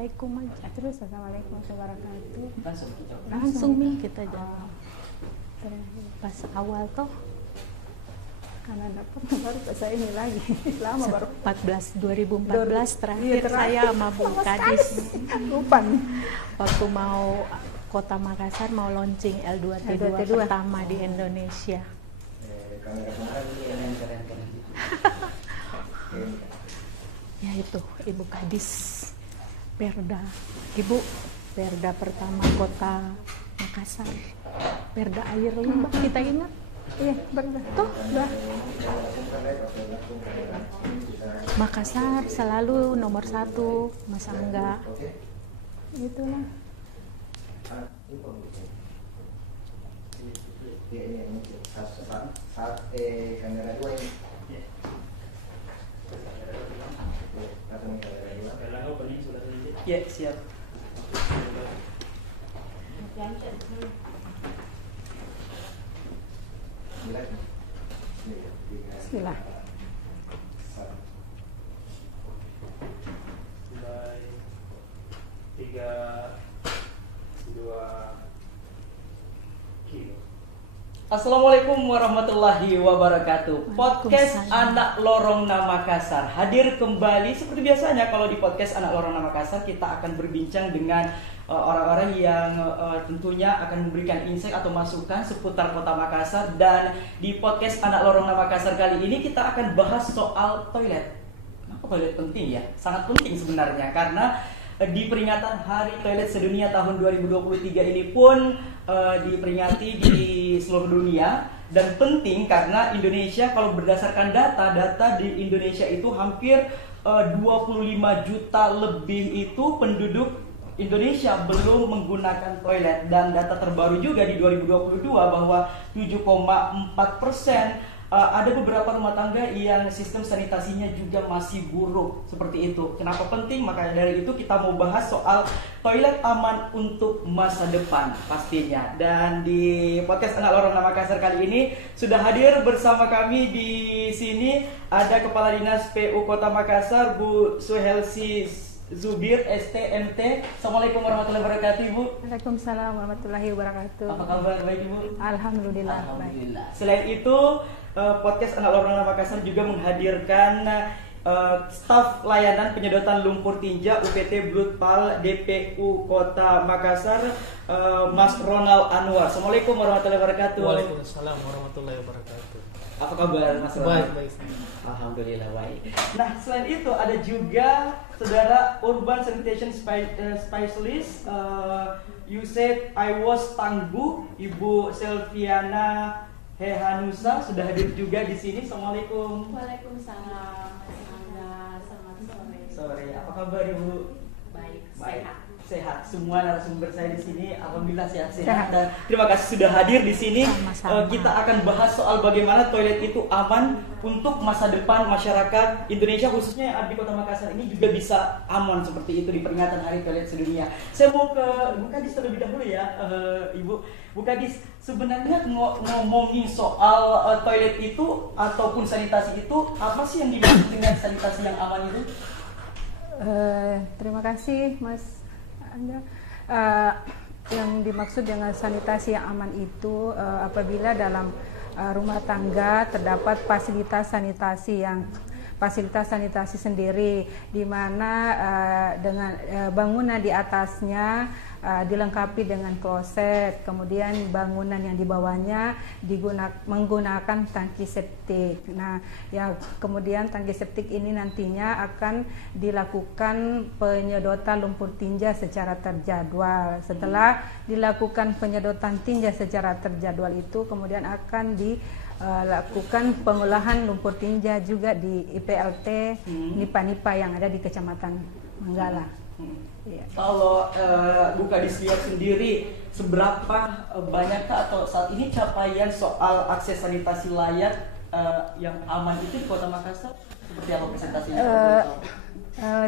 assalamualaikum aja terus. Assalamualaikum warahmatullahi wabarakatuh. Langsung nih kita jawab. Pas awal tuh karena dapat baru saya ini lagi lama baru 2014 terakhir saya sama Bu Kadis lupa nih. Waktu mau Kota Makassar mau launching L2T2 pertama di Indonesia. Ya itu Ibu Kadis Perda, Ibu Perda pertama Kota Makassar, Perda air limbah, kita ingat? Iya, benar. Tuh, udah. Makassar selalu nomor 1, masa enggak? Itulah. Kamera 2 ini. Ya, siap. Bismillah. Mulai 3, 2, kilo. Assalamualaikum warahmatullahi wabarakatuh. Podcast Anak Lorong Makassar hadir kembali seperti biasanya. Kalau di podcast Anak Lorong Makassar kita akan berbincang dengan orang-orang yang tentunya akan memberikan insight atau masukan seputar Kota Makassar. Dan di podcast Anak Lorong Makassar kali ini kita akan bahas soal toilet. Kenapa toilet penting ya? Sangat penting sebenarnya karena di peringatan Hari Toilet Sedunia tahun 2023 ini pun diperingati di seluruh dunia, dan penting karena Indonesia kalau berdasarkan data di Indonesia itu hampir 25 juta lebih itu penduduk Indonesia belum menggunakan toilet, dan data terbaru juga di 2022 bahwa 7,4% ada beberapa rumah tangga yang sistem sanitasinya juga masih buruk seperti itu. Kenapa penting? Maka dari itu kita mau bahas soal toilet aman untuk masa depan pastinya. Dan di podcast Anak Lorong Makassar kali ini sudah hadir bersama kami di sini ada Kepala Dinas PU Kota Makassar Bu Suhelsi Zubir STMT. Assalamualaikum warahmatullahi wabarakatuh, Ibu. Waalaikumsalam warahmatullahi wabarakatuh. Apa kabar, baik Ibu? Alhamdulillah. Alhamdulillah. Selain itu, podcast Anak Lorong Makassar juga menghadirkan staf layanan penyedotan lumpur tinja UPT Blutpal DPU Kota Makassar, Mas Ronald Anwar. Assalamualaikum warahmatullahi wabarakatuh. Waalaikumsalam warahmatullahi wabarakatuh. Apa kabar, Mas Ronald? Baik. Alhamdulillah baik. Nah, selain itu ada juga Saudara Urban Sanitation Specialist, you said I was Tangguh, Ibu Selviana Hehanusa sudah hadir juga di sini. Assalamualaikum. Waalaikumsalam, Mas Angga, selamat sore. Sore, apa kabar Ibu? Baik, Baik. sehat. Sehat. Semua narasumber saya di sini alhamdulillah sehat. Sehat. Dan terima kasih sudah hadir di sini. Sama-sama. Kita akan bahas soal bagaimana toilet itu aman untuk masa depan masyarakat Indonesia, khususnya yang ada di Kota Makassar ini juga bisa aman seperti itu di peringatan Hari Toilet Sedunia. Saya mau ke Bu Kadis terlebih dahulu ya, Ibu. Bu Kadis, sebenarnya ngomongin soal toilet itu ataupun sanitasi itu, apa sih yang dimaksud dengan sanitasi yang aman itu? Terima kasih Mas Angga. Yang dimaksud dengan sanitasi yang aman itu apabila dalam rumah tangga terdapat fasilitas sanitasi sendiri, di mana dengan bangunan di atasnya dilengkapi dengan kloset, kemudian bangunan yang di bawahnya menggunakan tangki septik. Nah, ya kemudian tangki septik ini nantinya akan dilakukan penyedotan lumpur tinja secara terjadwal. Setelah dilakukan penyedotan tinja secara terjadwal itu, kemudian akan dilakukan pengolahan lumpur tinja juga di IPLT Nipa-Nipa yang ada di Kecamatan Manggala. Ya. Kalau Bu Kadis lihat sendiri, seberapa banyakkah atau saat ini capaian soal akses sanitasi layak yang aman itu di Kota Makassar? Seperti apa presentasinya?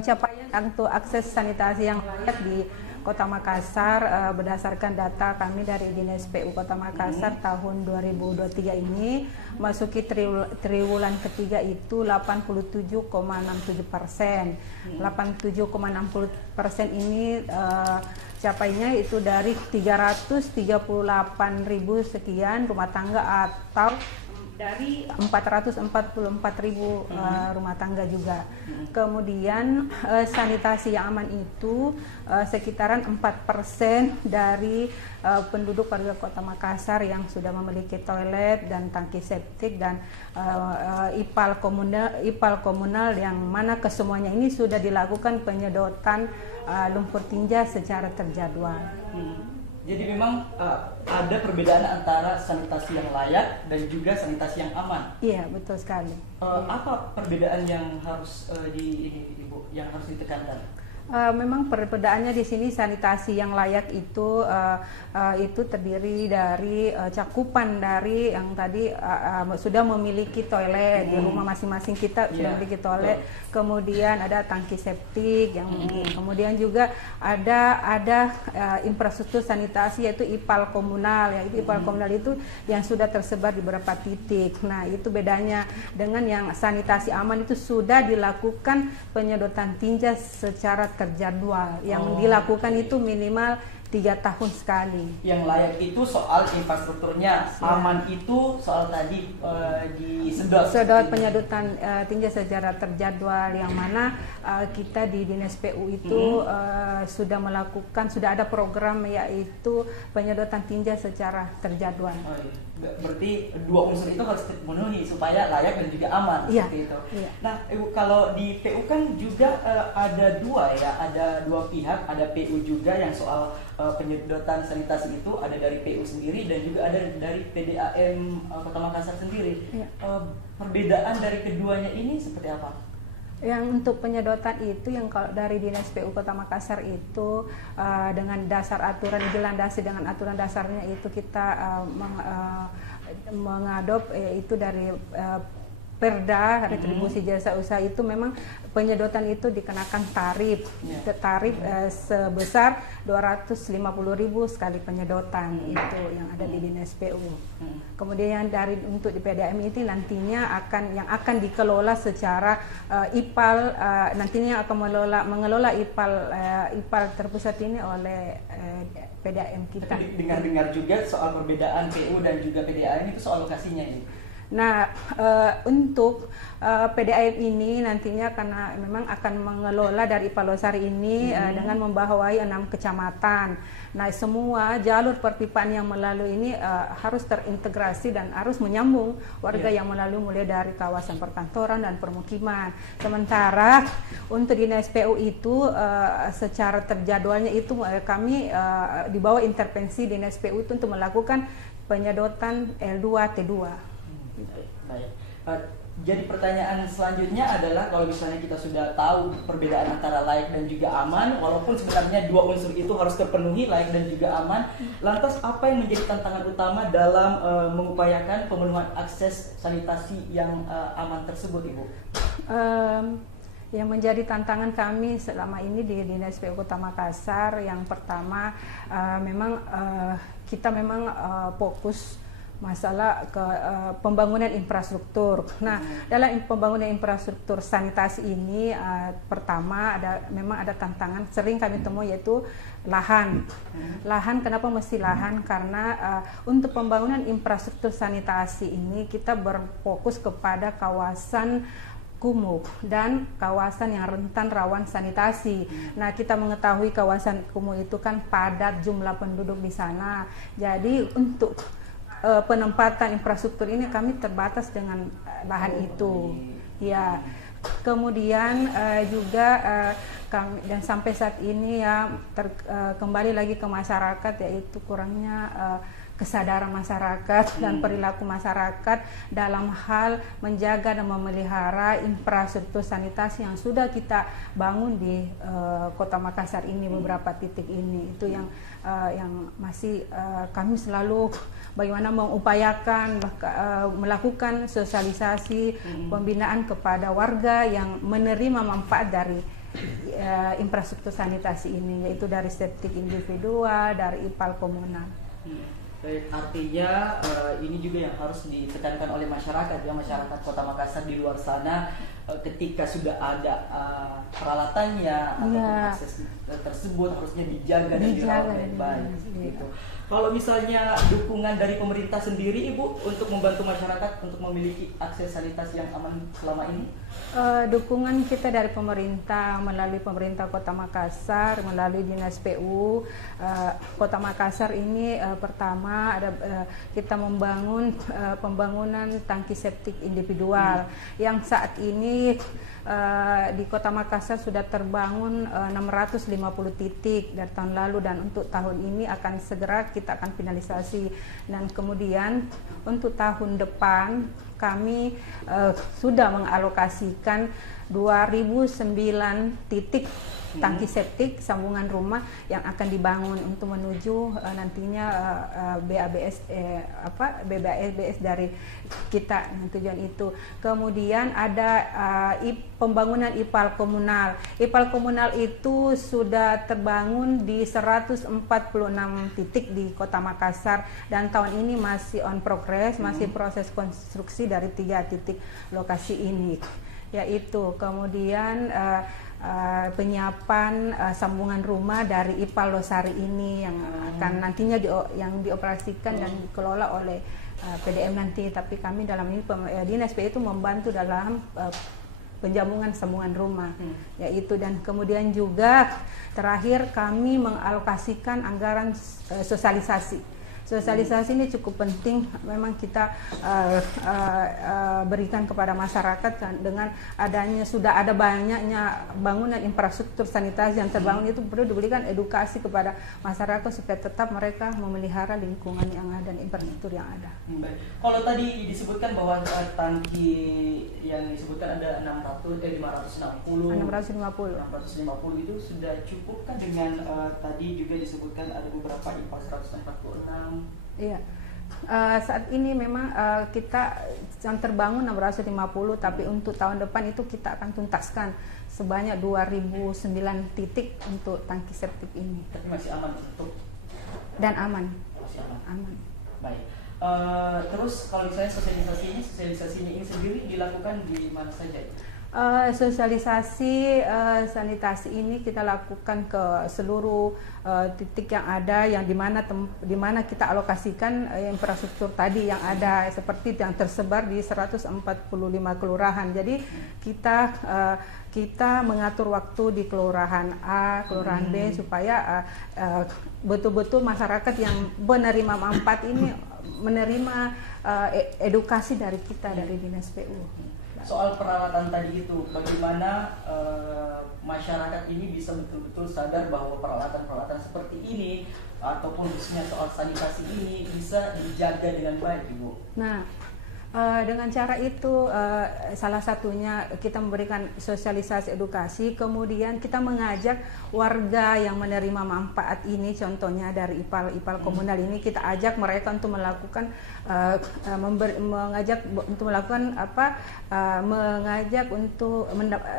Capaian untuk akses sanitasi yang layak di Kota Makassar, berdasarkan data kami dari Dinas PU Kota Makassar tahun 2023 ini, masuki triwulan ketiga itu 87,67%. 87,60% ini capainya itu dari 338.000 sekian rumah tangga atau dari 444.000 rumah tangga juga. Kemudian sanitasi yang aman itu sekitaran 4% dari penduduk warga Kota Makassar yang sudah memiliki toilet dan tangki septik dan IPAL komunal yang mana kesemuanya ini sudah dilakukan penyedotan lumpur tinja secara terjadwal. Jadi memang ada perbedaan antara sanitasi yang layak dan juga sanitasi yang aman. Iya, betul sekali. Apa perbedaan yang harus yang harus ditekankan? Memang perbedaannya di sini sanitasi yang layak itu terdiri dari cakupan dari yang tadi sudah memiliki toilet di rumah masing-masing kita sudah memiliki toilet, kemudian ada tangki septik yang kemudian juga ada infrastruktur sanitasi yaitu IPAL komunal, yaitu IPAL komunal itu yang sudah tersebar di beberapa titik. Nah, itu bedanya dengan yang sanitasi aman itu sudah dilakukan penyedotan tinja secara terjadwal yang dilakukan itu minimal 3 tahun sekali. Yang layak itu soal infrastrukturnya, aman itu soal tadi disedot penyedotan tinja secara terjadwal yang mana kita di Dinas PU itu sudah ada program yaitu penyedotan tinja secara terjadwal. Berarti dua unsur itu harus terpenuhi supaya layak dan juga aman seperti itu. Iya. Nah, Ibu, kalau di PU kan juga ada dua pihak, ada PU juga yang soal penyedotan sanitasi itu ada dari PU sendiri dan juga ada dari PDAM Kota Makassar sendiri. Iya. Perbedaan dari keduanya ini seperti apa? Yang untuk penyedotan itu yang kalau dari Dinas PU Kota Makassar itu dengan dasar aturan dilandasi dengan aturan dasarnya itu kita mengadop itu dari Perda retribusi jasa usaha itu memang penyedotan itu dikenakan tarif sebesar 250.000 sekali penyedotan itu yang ada di Dinas PU. Kemudian untuk di PDAM itu nantinya akan dikelola secara IPAL, nantinya akan mengelola IPAL terpusat ini oleh PDAM kita. Dengar-dengar juga soal perbedaan PU dan juga PDAM itu soal lokasinya ini. Nah, untuk PDAM ini nantinya karena memang akan mengelola dari Palosari ini dengan membawahi 6 kecamatan. Nah, semua jalur perpipaan yang melalui ini harus terintegrasi dan harus menyambung warga yang melalui mulai dari kawasan perkantoran dan permukiman. Sementara untuk Dinas PU itu secara terjadwalnya itu kami di bawah intervensi Dinas PU itu untuk melakukan penyedotan L2 T2. Baik. Jadi pertanyaan selanjutnya adalah kalau misalnya kita sudah tahu perbedaan antara layak dan juga aman, walaupun sebenarnya dua unsur itu harus terpenuhi, layak dan juga aman, lantas apa yang menjadi tantangan utama dalam mengupayakan pemenuhan akses sanitasi yang aman tersebut, Ibu? Yang menjadi tantangan kami selama ini di Dinas PU Kota Makassar, yang pertama memang kita fokus masalah pembangunan infrastruktur. Nah, dalam pembangunan infrastruktur sanitasi ini pertama memang ada tantangan sering kami temui yaitu lahan. Lahan, kenapa mesti lahan? Karena untuk pembangunan infrastruktur sanitasi ini kita berfokus kepada kawasan kumuh dan kawasan yang rentan rawan sanitasi. Nah, kita mengetahui kawasan kumuh itu kan padat jumlah penduduk di sana. Jadi untuk penempatan infrastruktur ini kami terbatas dengan lahan itu. Ya. Kemudian juga kami dan sampai saat ini kembali lagi ke masyarakat yaitu kurangnya kesadaran masyarakat dan perilaku masyarakat dalam hal menjaga dan memelihara infrastruktur sanitasi yang sudah kita bangun di Kota Makassar ini, beberapa titik ini. Itu yang masih kami selalu bagaimana mengupayakan melakukan sosialisasi pembinaan kepada warga yang menerima manfaat dari infrastruktur sanitasi ini, yaitu dari septic individual, dari IPAL komunal. Baik, artinya ini juga yang harus ditekankan oleh masyarakat ya, masyarakat Kota Makassar di luar sana, ketika sudah ada peralatannya ataupun akses tersebut harusnya dijaga dan dirawat dengan baik gitu. Kalau misalnya dukungan dari pemerintah sendiri Ibu untuk membantu masyarakat untuk memiliki akses sanitasi yang aman selama ini? Dukungan kita dari pemerintah melalui pemerintah Kota Makassar, melalui Dinas PU Kota Makassar ini pertama ada kita membangun pembangunan tangki septik individual yang saat ini di Kota Makassar sudah terbangun 650 titik dari tahun lalu, dan untuk tahun ini akan segera kita akan finalisasi, dan kemudian untuk tahun depan kami sudah mengalokasikan 2009 titik tangki septik sambungan rumah yang akan dibangun untuk menuju nantinya BBS dari kita tujuan itu. Kemudian ada pembangunan IPAL komunal. IPAL komunal itu sudah terbangun di 146 titik di Kota Makassar, dan tahun ini masih on progress, masih proses konstruksi dari 3 titik lokasi ini, yaitu kemudian penyiapan sambungan rumah dari IPAL Losari ini yang akan nantinya yang dioperasikan dan dikelola oleh PDM nanti, tapi kami dalam ini Dinas PU itu membantu dalam penjamungan sambungan rumah yaitu, dan kemudian juga terakhir kami mengalokasikan anggaran sosialisasi. Sosialisasi ini cukup penting, memang kita berikan kepada masyarakat kan, dengan adanya sudah ada banyaknya bangunan infrastruktur sanitasi yang terbangun, itu perlu diberikan edukasi kepada masyarakat supaya tetap mereka memelihara lingkungan yang ada dan infrastruktur yang ada. Baik. Kalau tadi disebutkan bahwa tangki yang disebutkan ada 550 itu sudah cukup kan dengan tadi juga disebutkan ada beberapa IPAL 146. Iya. Saat ini memang kita yang terbangun 650, tapi untuk tahun depan itu kita akan tuntaskan sebanyak 2009 titik untuk tangki septik ini. Tapi masih aman untuk dan aman. Masih aman. Aman. Baik. Terus kalau misalnya sosialisasinya ini sendiri dilakukan di mana saja? Sosialisasi sanitasi ini kita lakukan ke seluruh titik yang ada, yang di mana kita alokasikan infrastruktur tadi yang ada, seperti yang tersebar di 145 kelurahan. Jadi kita mengatur waktu di kelurahan A, kelurahan B supaya betul-betul masyarakat yang menerima manfaat ini menerima edukasi dari kita dari Dinas PU. Soal peralatan tadi itu, bagaimana masyarakat ini bisa betul-betul sadar bahwa peralatan-peralatan seperti ini ataupun khususnya soal sanitasi ini bisa dijaga dengan baik, Ibu? Nah, dengan cara itu salah satunya kita memberikan sosialisasi edukasi, kemudian kita mengajak warga yang menerima manfaat ini, contohnya dari IPAL komunal ini, kita ajak mereka untuk melakukan mengajak untuk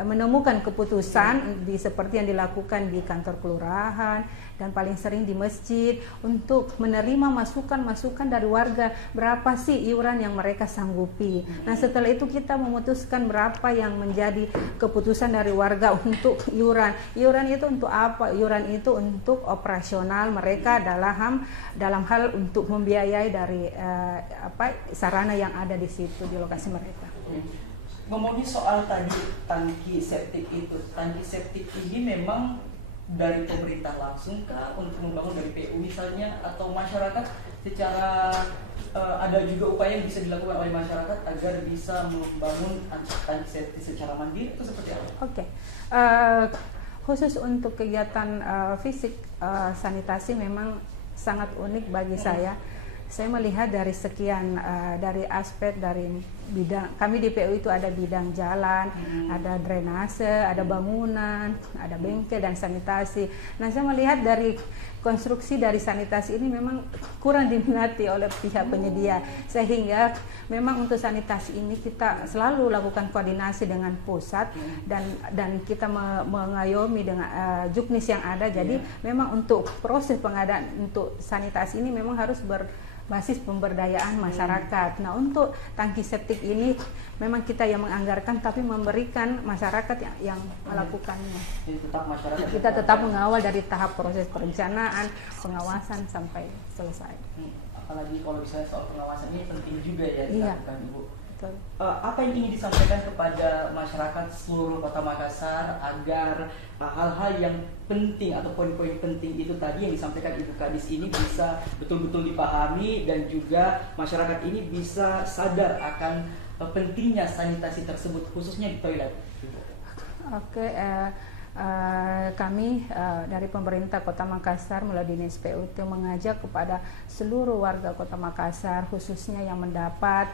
menemukan keputusan seperti yang dilakukan di kantor kelurahan dan paling sering di masjid, untuk menerima masukan dari warga berapa sih iuran yang mereka sanggupi. Nah, setelah itu kita memutuskan berapa yang menjadi keputusan dari warga untuk iuran. Iuran itu untuk apa? Iuran itu untuk operasional mereka dalam hal untuk membiayai dari sarana yang ada di situ di lokasi mereka. Ngomongin soal tadi tangki septik itu, tangki septik ini memang dari pemerintah langsung kah untuk membangun dari PU misalnya, atau masyarakat secara ada juga upaya yang bisa dilakukan oleh masyarakat agar bisa membangun tangki septik secara mandiri, itu seperti apa? Oke. Khusus untuk kegiatan fisik sanitasi memang sangat unik bagi saya. Saya melihat dari sekian dari aspek dari kami di PU itu ada bidang jalan, ada drainase, ada bangunan, ada bengkel dan sanitasi. Nah, saya melihat dari konstruksi dari sanitasi ini memang kurang diminati oleh pihak penyedia, sehingga memang untuk sanitasi ini kita selalu lakukan koordinasi dengan pusat dan kita mengayomi dengan juknis yang ada. Jadi memang untuk proses pengadaan untuk sanitasi ini memang harus berbasis pemberdayaan masyarakat. Nah, untuk tangki septik ini memang kita yang menganggarkan, tapi memberikan masyarakat yang melakukannya. Jadi tetap masyarakat. Kita tetap mengawal dari tahap proses perencanaan, pengawasan sampai selesai. Apalagi kalau misalnya soal pengawasan ini penting juga ya dilakukan, Ibu. Betul. Apa yang ingin disampaikan kepada masyarakat seluruh Kota Makassar agar hal-hal yang penting atau poin-poin penting itu tadi yang disampaikan Ibu Kadis ini bisa betul-betul dipahami dan juga masyarakat ini bisa sadar akan pentingnya sanitasi tersebut khususnya di toilet? Oke, kami dari pemerintah Kota Makassar melalui Dinas PU itu mengajak kepada seluruh warga Kota Makassar khususnya yang mendapat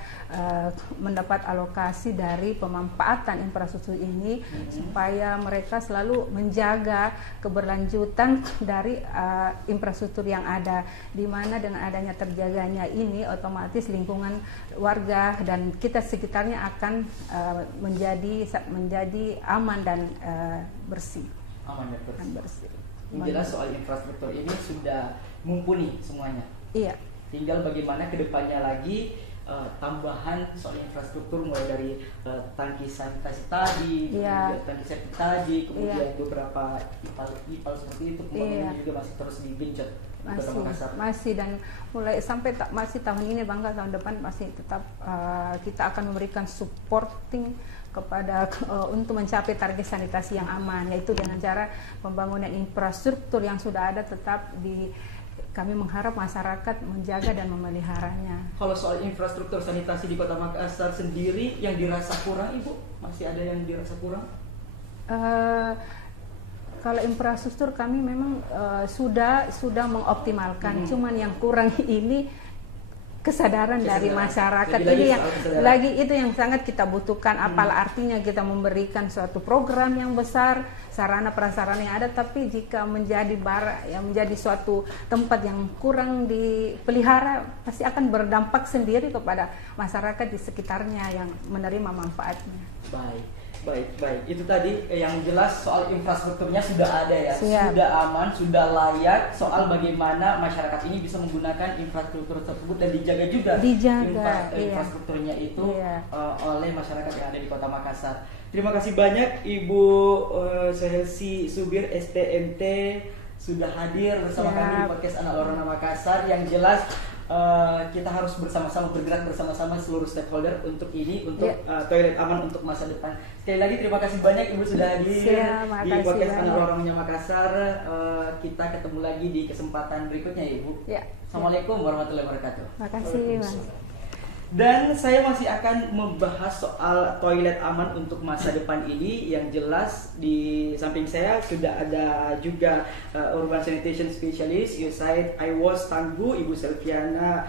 alokasi dari pemanfaatan infrastruktur ini supaya mereka selalu menjaga keberlanjutan dari infrastruktur yang ada, di mana dengan adanya terjaganya ini otomatis lingkungan warga dan kita sekitarnya akan menjadi aman dan bersih. Aman dan bersih. Jelas soal infrastruktur ini sudah mumpuni semuanya. Iya. Tinggal bagaimana kedepannya lagi tambahan soal infrastruktur mulai dari tangki sanitasi tadi, kemudian tangki septic tadi, kemudian beberapa ipal seperti itu pembangunan juga masih terus digenjot. Masih dan mulai sampai masih tahun ini bangga tahun depan masih tetap kita akan memberikan supporting kepada untuk mencapai target sanitasi yang aman, yaitu dengan cara pembangunan infrastruktur yang sudah ada tetap kami mengharap masyarakat menjaga dan memeliharanya. Kalau soal infrastruktur sanitasi di Kota Makassar sendiri yang dirasa kurang, Ibu, masih ada yang dirasa kurang? Kalau infrastruktur kami memang sudah mengoptimalkan, cuman yang kurang ini kesadaran dari masyarakat. Lagi itu yang sangat kita butuhkan. Apalah artinya kita memberikan suatu program yang besar, sarana prasarana yang ada, tapi jika menjadi suatu tempat yang kurang dipelihara, pasti akan berdampak sendiri kepada masyarakat di sekitarnya yang menerima manfaatnya. Baik. Itu tadi yang jelas soal infrastrukturnya sudah ada ya. Siap. Sudah aman, sudah layak. Soal bagaimana masyarakat ini bisa menggunakan infrastruktur tersebut dan dijaga juga infrastrukturnya itu oleh masyarakat yang ada di Kota Makassar. Terima kasih banyak Ibu Sehelsi Subir STMT sudah hadir bersama kami di podcast Anak Lorong Makassar. Yang jelas kita harus bersama-sama bergerak bersama-sama seluruh stakeholder untuk toilet aman untuk masa depan. Sekali lagi terima kasih banyak Ibu sudah hadir di podcast Anak Lorongnya Makassar. Kita ketemu lagi di kesempatan berikutnya Ibu. Assalamualaikum warahmatullahi wabarakatuh. Terima kasih Mas. Dan saya masih akan membahas soal toilet aman untuk masa depan ini. Yang jelas di samping saya sudah ada juga Urban Sanitation Specialist USAID IWOS Tangguh, Ibu Selviana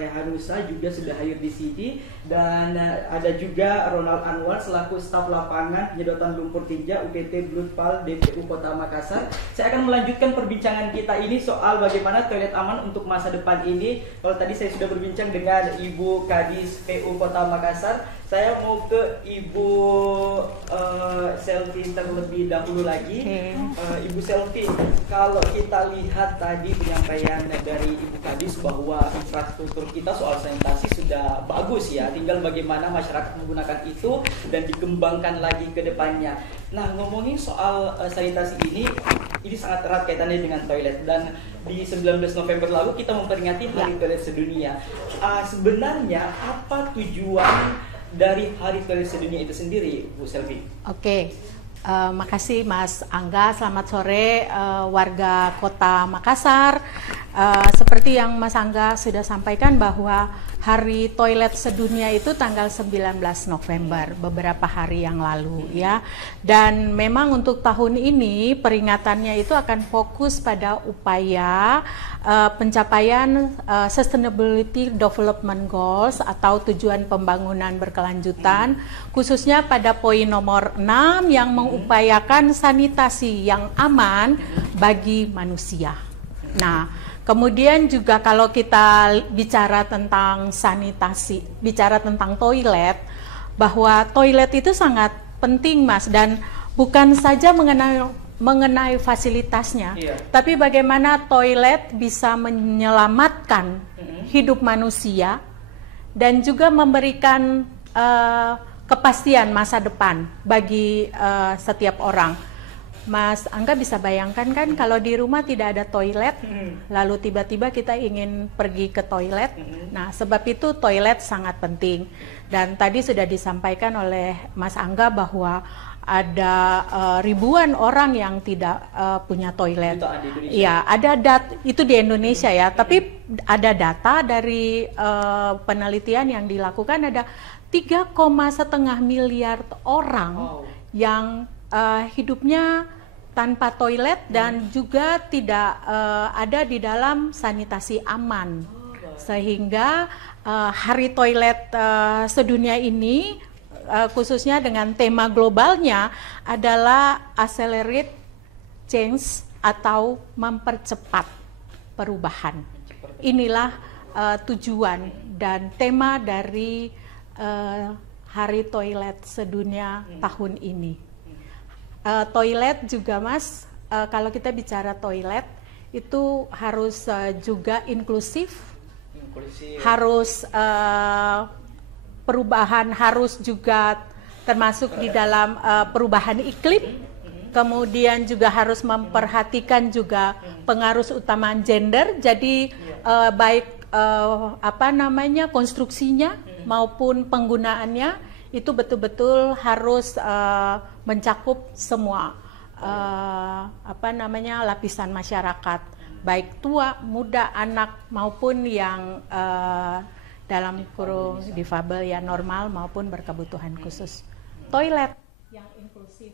Hehanusa juga sudah hadir di sini. Dan ada juga Ronald Anwar selaku staf lapangan penyedotan lumpur tinja UPT Blutpal DPU Kota Makassar. Saya akan melanjutkan perbincangan kita ini soal bagaimana toilet aman untuk masa depan ini. Kalau tadi saya sudah berbincang dengan Ibu Kadis PU Kota Makassar, saya mau ke Ibu Selvi terlebih dahulu lagi. Ibu Selvi, kalau kita lihat tadi penyampaian dari Ibu Kadis bahwa infrastruktur kita soal sanitasi sudah bagus ya, tinggal bagaimana masyarakat menggunakan itu dan dikembangkan lagi ke depannya. Nah, ngomongin soal sanitasi ini sangat erat kaitannya dengan toilet, dan di 19 November lalu kita memperingati Hari Toilet Sedunia. Sebenarnya apa tujuan dari Hari Toilet Sedunia itu sendiri, Bu Selvi? Oke, makasih Mas Angga. Selamat sore warga Kota Makassar. Seperti yang Mas Angga sudah sampaikan bahwa Hari Toilet Sedunia itu tanggal 19 November, beberapa hari yang lalu ya. Dan memang untuk tahun ini peringatannya itu akan fokus pada upaya pencapaian Sustainability Development Goals atau tujuan pembangunan berkelanjutan, khususnya pada poin nomor 6 yang mengupayakan sanitasi yang aman bagi manusia. Nah, kemudian juga kalau kita bicara tentang sanitasi, bicara tentang toilet, bahwa toilet itu sangat penting, Mas, dan bukan saja mengenai fasilitasnya, tapi bagaimana toilet bisa menyelamatkan hidup manusia dan juga memberikan kepastian masa depan bagi setiap orang. Mas Angga bisa bayangkan kan kalau di rumah tidak ada toilet, lalu tiba-tiba kita ingin pergi ke toilet. Nah, sebab itu toilet sangat penting. Dan tadi sudah disampaikan oleh Mas Angga bahwa ada ribuan orang yang tidak punya toilet. Iya, ada itu di Indonesia ya. Tapi ada data dari penelitian yang dilakukan, ada 3,5 miliar orang yang hidupnya tanpa toilet dan juga tidak ada di dalam sanitasi aman. Sehingga Hari Toilet Sedunia ini khususnya dengan tema globalnya adalah Accelerate Change atau mempercepat perubahan. Inilah tujuan dan tema dari Hari Toilet Sedunia tahun ini. Toilet juga, Mas, kalau kita bicara toilet itu harus juga inklusif. Harus perubahan, harus juga termasuk di dalam perubahan iklim. Kemudian juga harus memperhatikan juga pengaruh utama gender. Jadi baik konstruksinya maupun penggunaannya itu betul-betul harus mencakup semua lapisan masyarakat, baik tua, muda, anak maupun yang dalam kurung difabel ya, normal maupun berkebutuhan khusus. Toilet yang inklusif,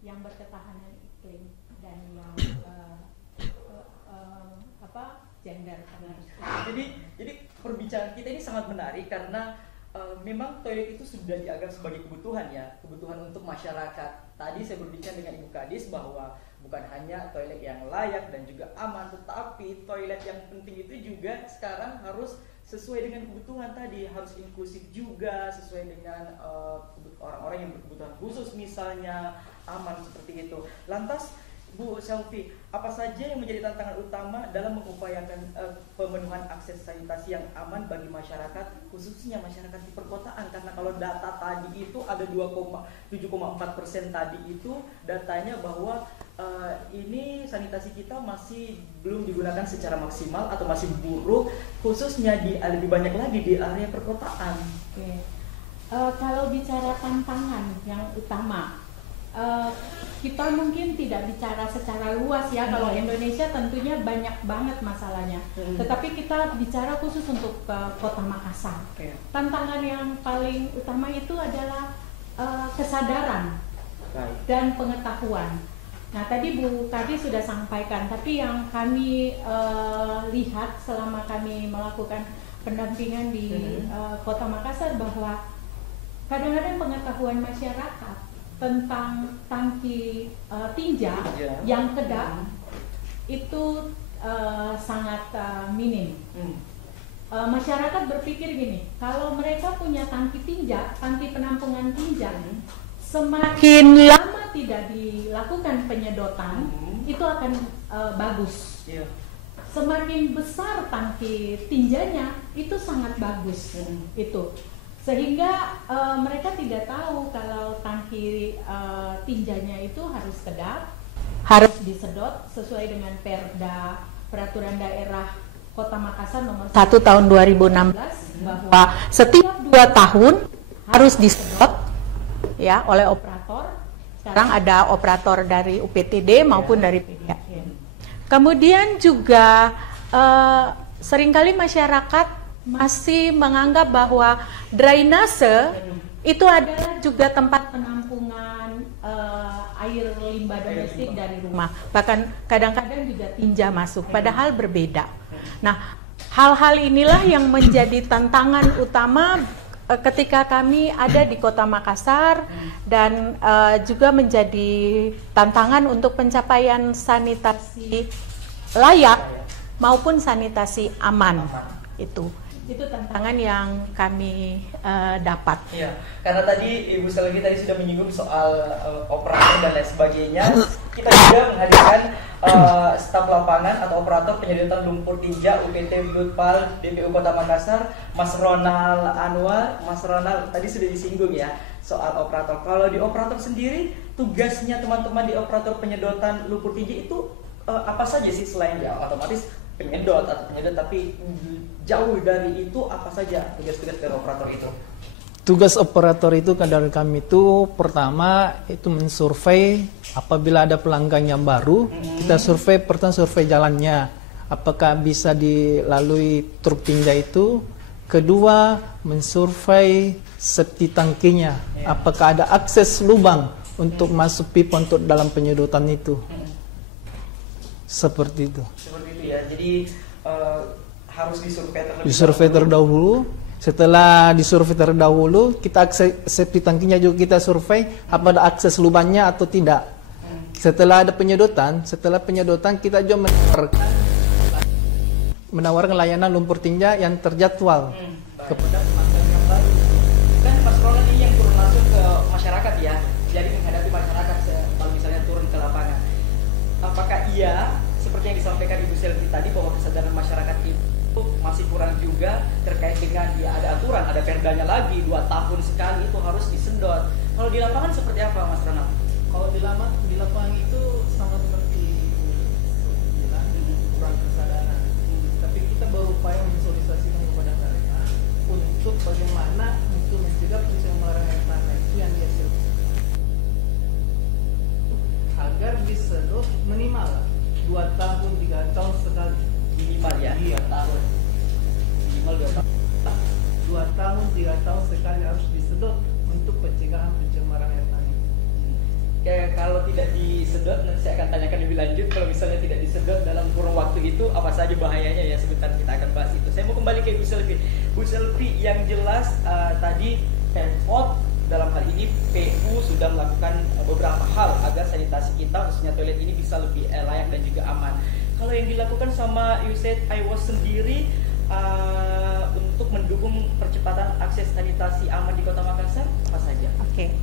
yang berketahanan iklim dan yang gender. Jadi perbincangan kita ini sangat menarik karena memang toilet itu sudah dianggap sebagai kebutuhan ya, kebutuhan untuk masyarakat. Tadi saya berbicara dengan Ibu Kadis bahwa bukan hanya toilet yang layak dan juga aman, tetapi toilet yang penting itu juga sekarang harus sesuai dengan kebutuhan tadi, harus inklusif juga, sesuai dengan orang-orang yang berkebutuhan khusus misalnya, aman seperti itu. Lantas Bu Selvi, apa saja yang menjadi tantangan utama dalam mengupayakan pemenuhan akses sanitasi yang aman bagi masyarakat, khususnya masyarakat di perkotaan? Karena kalau data tadi itu ada 7,4% tadi itu datanya bahwa ini sanitasi kita masih belum digunakan secara maksimal atau masih buruk, khususnya lebih banyak lagi di area perkotaan. Oke. Kalau bicara tantangan yang utama, kita mungkin tidak bicara secara luas ya. Kalau Indonesia tentunya banyak banget masalahnya. Tetapi kita bicara khusus untuk Kota Makassar. Tantangan yang paling utama itu adalah kesadaran dan pengetahuan. Nah, tadi Bu Kadi sudah sampaikan, tapi yang kami lihat selama kami melakukan pendampingan di Kota Makassar bahwa kadang-kadang pengetahuan masyarakat tentang tangki tinja yang kedap itu sangat minim. Masyarakat berpikir gini, kalau mereka punya tangki tinja, tangki penampungan tinja, semakin lama tidak dilakukan penyedotan, itu akan bagus. Semakin besar tangki tinjanya, itu sangat bagus. Itu. Sehingga mereka tidak tahu kalau tangki tinjanya itu harus kedap, harus disedot sesuai dengan Perda Peraturan Daerah Kota Makassar nomor 1 tahun 2016 bahwa setiap 2 tahun harus disedot ya oleh operator. Sekarang ada operator dari UPTD maupun dari PDAM. Kemudian juga seringkali masyarakat masih menganggap bahwa drainase itu adalah juga tempat penampungan air limbah domestik dari rumah. Bahkan kadang-kadang juga tinja masuk, padahal berbeda. Nah, hal-hal inilah yang menjadi tantangan utama ketika kami ada di Kota Makassar dan juga menjadi tantangan untuk pencapaian sanitasi layak maupun sanitasi aman. Itu tantangan yang kami dapat. Iya, karena tadi Ibu Selvi tadi sudah menyinggung soal operator dan lain sebagainya. Kita juga menghadirkan staf lapangan atau operator penyedotan lumpur tinja UPT Blutpal DPU Kota Makassar, Mas Ronald Anwar. Mas Ronald tadi sudah disinggung ya soal operator. Kalau di operator sendiri, tugasnya teman-teman di operator penyedotan lumpur tinja itu apa saja sih selain ya otomatis penyedot atau penyedot, tapi jauh dari itu apa saja tugas-tugas dari operator itu? Tugas operator itu dari kami itu pertama itu mensurvei apabila ada pelanggan yang baru, kita survei, pertama survei jalannya, apakah bisa dilalui truk tinja itu. Kedua, mensurvei septi tangkinya, apakah ada akses lubang untuk masuk pipa untuk dalam penyedotan itu. Seperti itu. Seperti itu ya. Jadi harus disurvei terlebih dahulu. Setelah disurvei terdahulu, kita akses septi tangkinya juga kita survei apa ada akses lubangnya atau tidak. Setelah ada penyedotan, kita juga menawarkan layanan lumpur tinja yang terjadwal kepada pelanggan yang baru. Dan Mas Ronald ini yang turun langsung ke masyarakat ya. Jadi menghadapi masyarakat kalau misalnya turun ke lapangan. Apakah iya seperti yang disampaikan Ibu Selvi tadi bahwa kesadaran masyarakat itu masih kurang juga terkait dengan ya ada aturan, ada perdanya lagi 2 tahun sekali itu harus disedot. Kalau di lapangan seperti apa Mas Ronald? Kalau di lapangan itu sama seperti bilang kurang kesadaran. Tapi kita berupaya mensosialisasikan kepada mereka untuk bagaimana untuk mencegah pencemaran air tanah itu yang dia agar disedot minimal 2 tahun 3 tahun sekali. Minimal ya? Iya, 2 tahun. Minimal 2 tahun. 2 tahun 3 tahun sekali harus disedot untuk pencegahan pencemaran air tanah. Kayak kalau tidak disedot, nanti saya akan tanyakan lebih lanjut. Kalau misalnya tidak disedot dalam kurun waktu itu apa saja bahayanya ya, sebentar kita akan bahas itu. Saya mau kembali ke Bu Selvi. Bu Selvi, yang jelas tadi Pemkot dalam hal ini PU sudah melakukan beberapa hal agar sanitasi kita khususnya toilet ini bisa lebih layak dan juga aman. Kalau yang dilakukan sama USAID IWAS sendiri untuk mendukung percepatan akses sanitasi aman di Kota Makassar apa saja? Oke.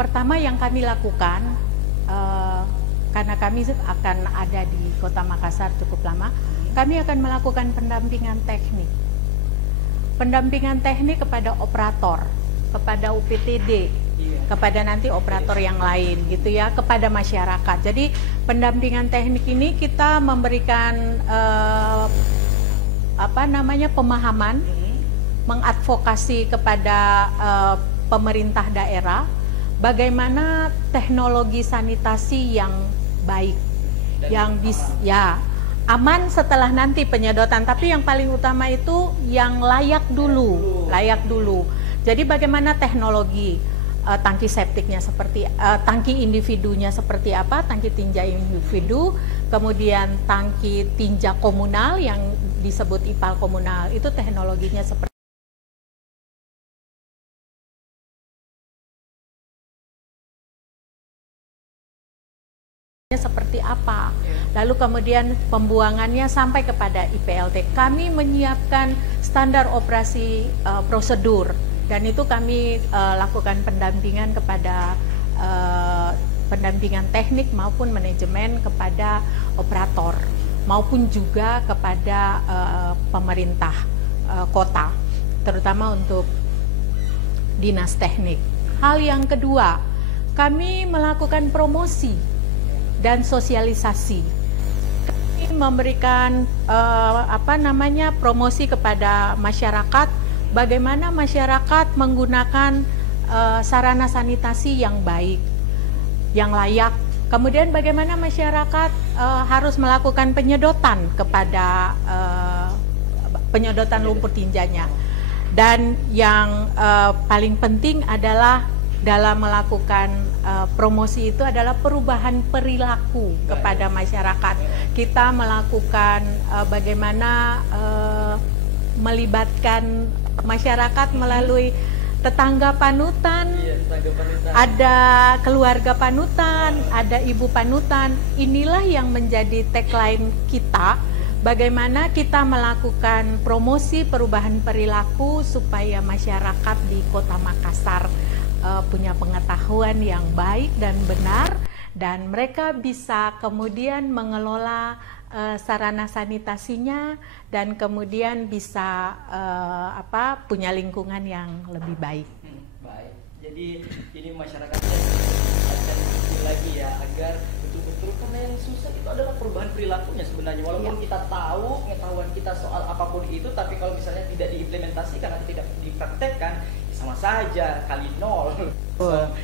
Pertama yang kami lakukan karena kami akan ada di Kota Makassar cukup lama, kami akan melakukan pendampingan teknik. Pendampingan teknik kepada operator, kepada UPTD, kepada nanti operator yang lain gitu ya, kepada masyarakat. Jadi pendampingan teknik ini kita memberikan pemahaman, mengadvokasi kepada pemerintah daerah bagaimana teknologi sanitasi yang baik, yang aman setelah nanti penyedotan, tapi yang paling utama itu yang layak dulu. Jadi bagaimana teknologi tangki septiknya seperti tangki individunya seperti apa, tangki tinja individu, kemudian tangki tinja komunal yang disebut IPAL komunal, itu teknologinya seperti apa. Lalu kemudian pembuangannya sampai kepada IPLT. Kami menyiapkan standar operasi prosedur dan itu kami lakukan pendampingan kepada pendampingan teknik maupun manajemen kepada operator maupun juga kepada pemerintah kota, terutama untuk dinas teknik. Hal yang kedua, kami melakukan promosi dan sosialisasi. Kami memberikan promosi kepada masyarakat, bagaimana masyarakat menggunakan sarana sanitasi yang baik, yang layak Kemudian bagaimana masyarakat harus melakukan penyedotan kepada penyedotan lumpur tinjanya. Dan yang paling penting adalah dalam melakukan promosi itu adalah perubahan perilaku kepada masyarakat. Kita melakukan bagaimana melibatkan masyarakat melalui tetangga panutan, ada keluarga panutan, ada ibu panutan. Inilah yang menjadi tagline kita, bagaimana kita melakukan promosi perubahan perilaku supaya masyarakat di Kota Makassar punya pengetahuan yang baik dan benar, dan mereka bisa kemudian mengelola sarana sanitasinya, dan kemudian bisa punya lingkungan yang lebih baik. Baik. Jadi ini masyarakatnya akan lagi ya, agar betul-betul, karena yang susah itu adalah perubahan perilakunya sebenarnya. Walaupun kita tahu pengetahuan kita soal apapun itu, tapi kalau misalnya tidak diimplementasikan atau tidak dipraktekkan, sama saja kali nol.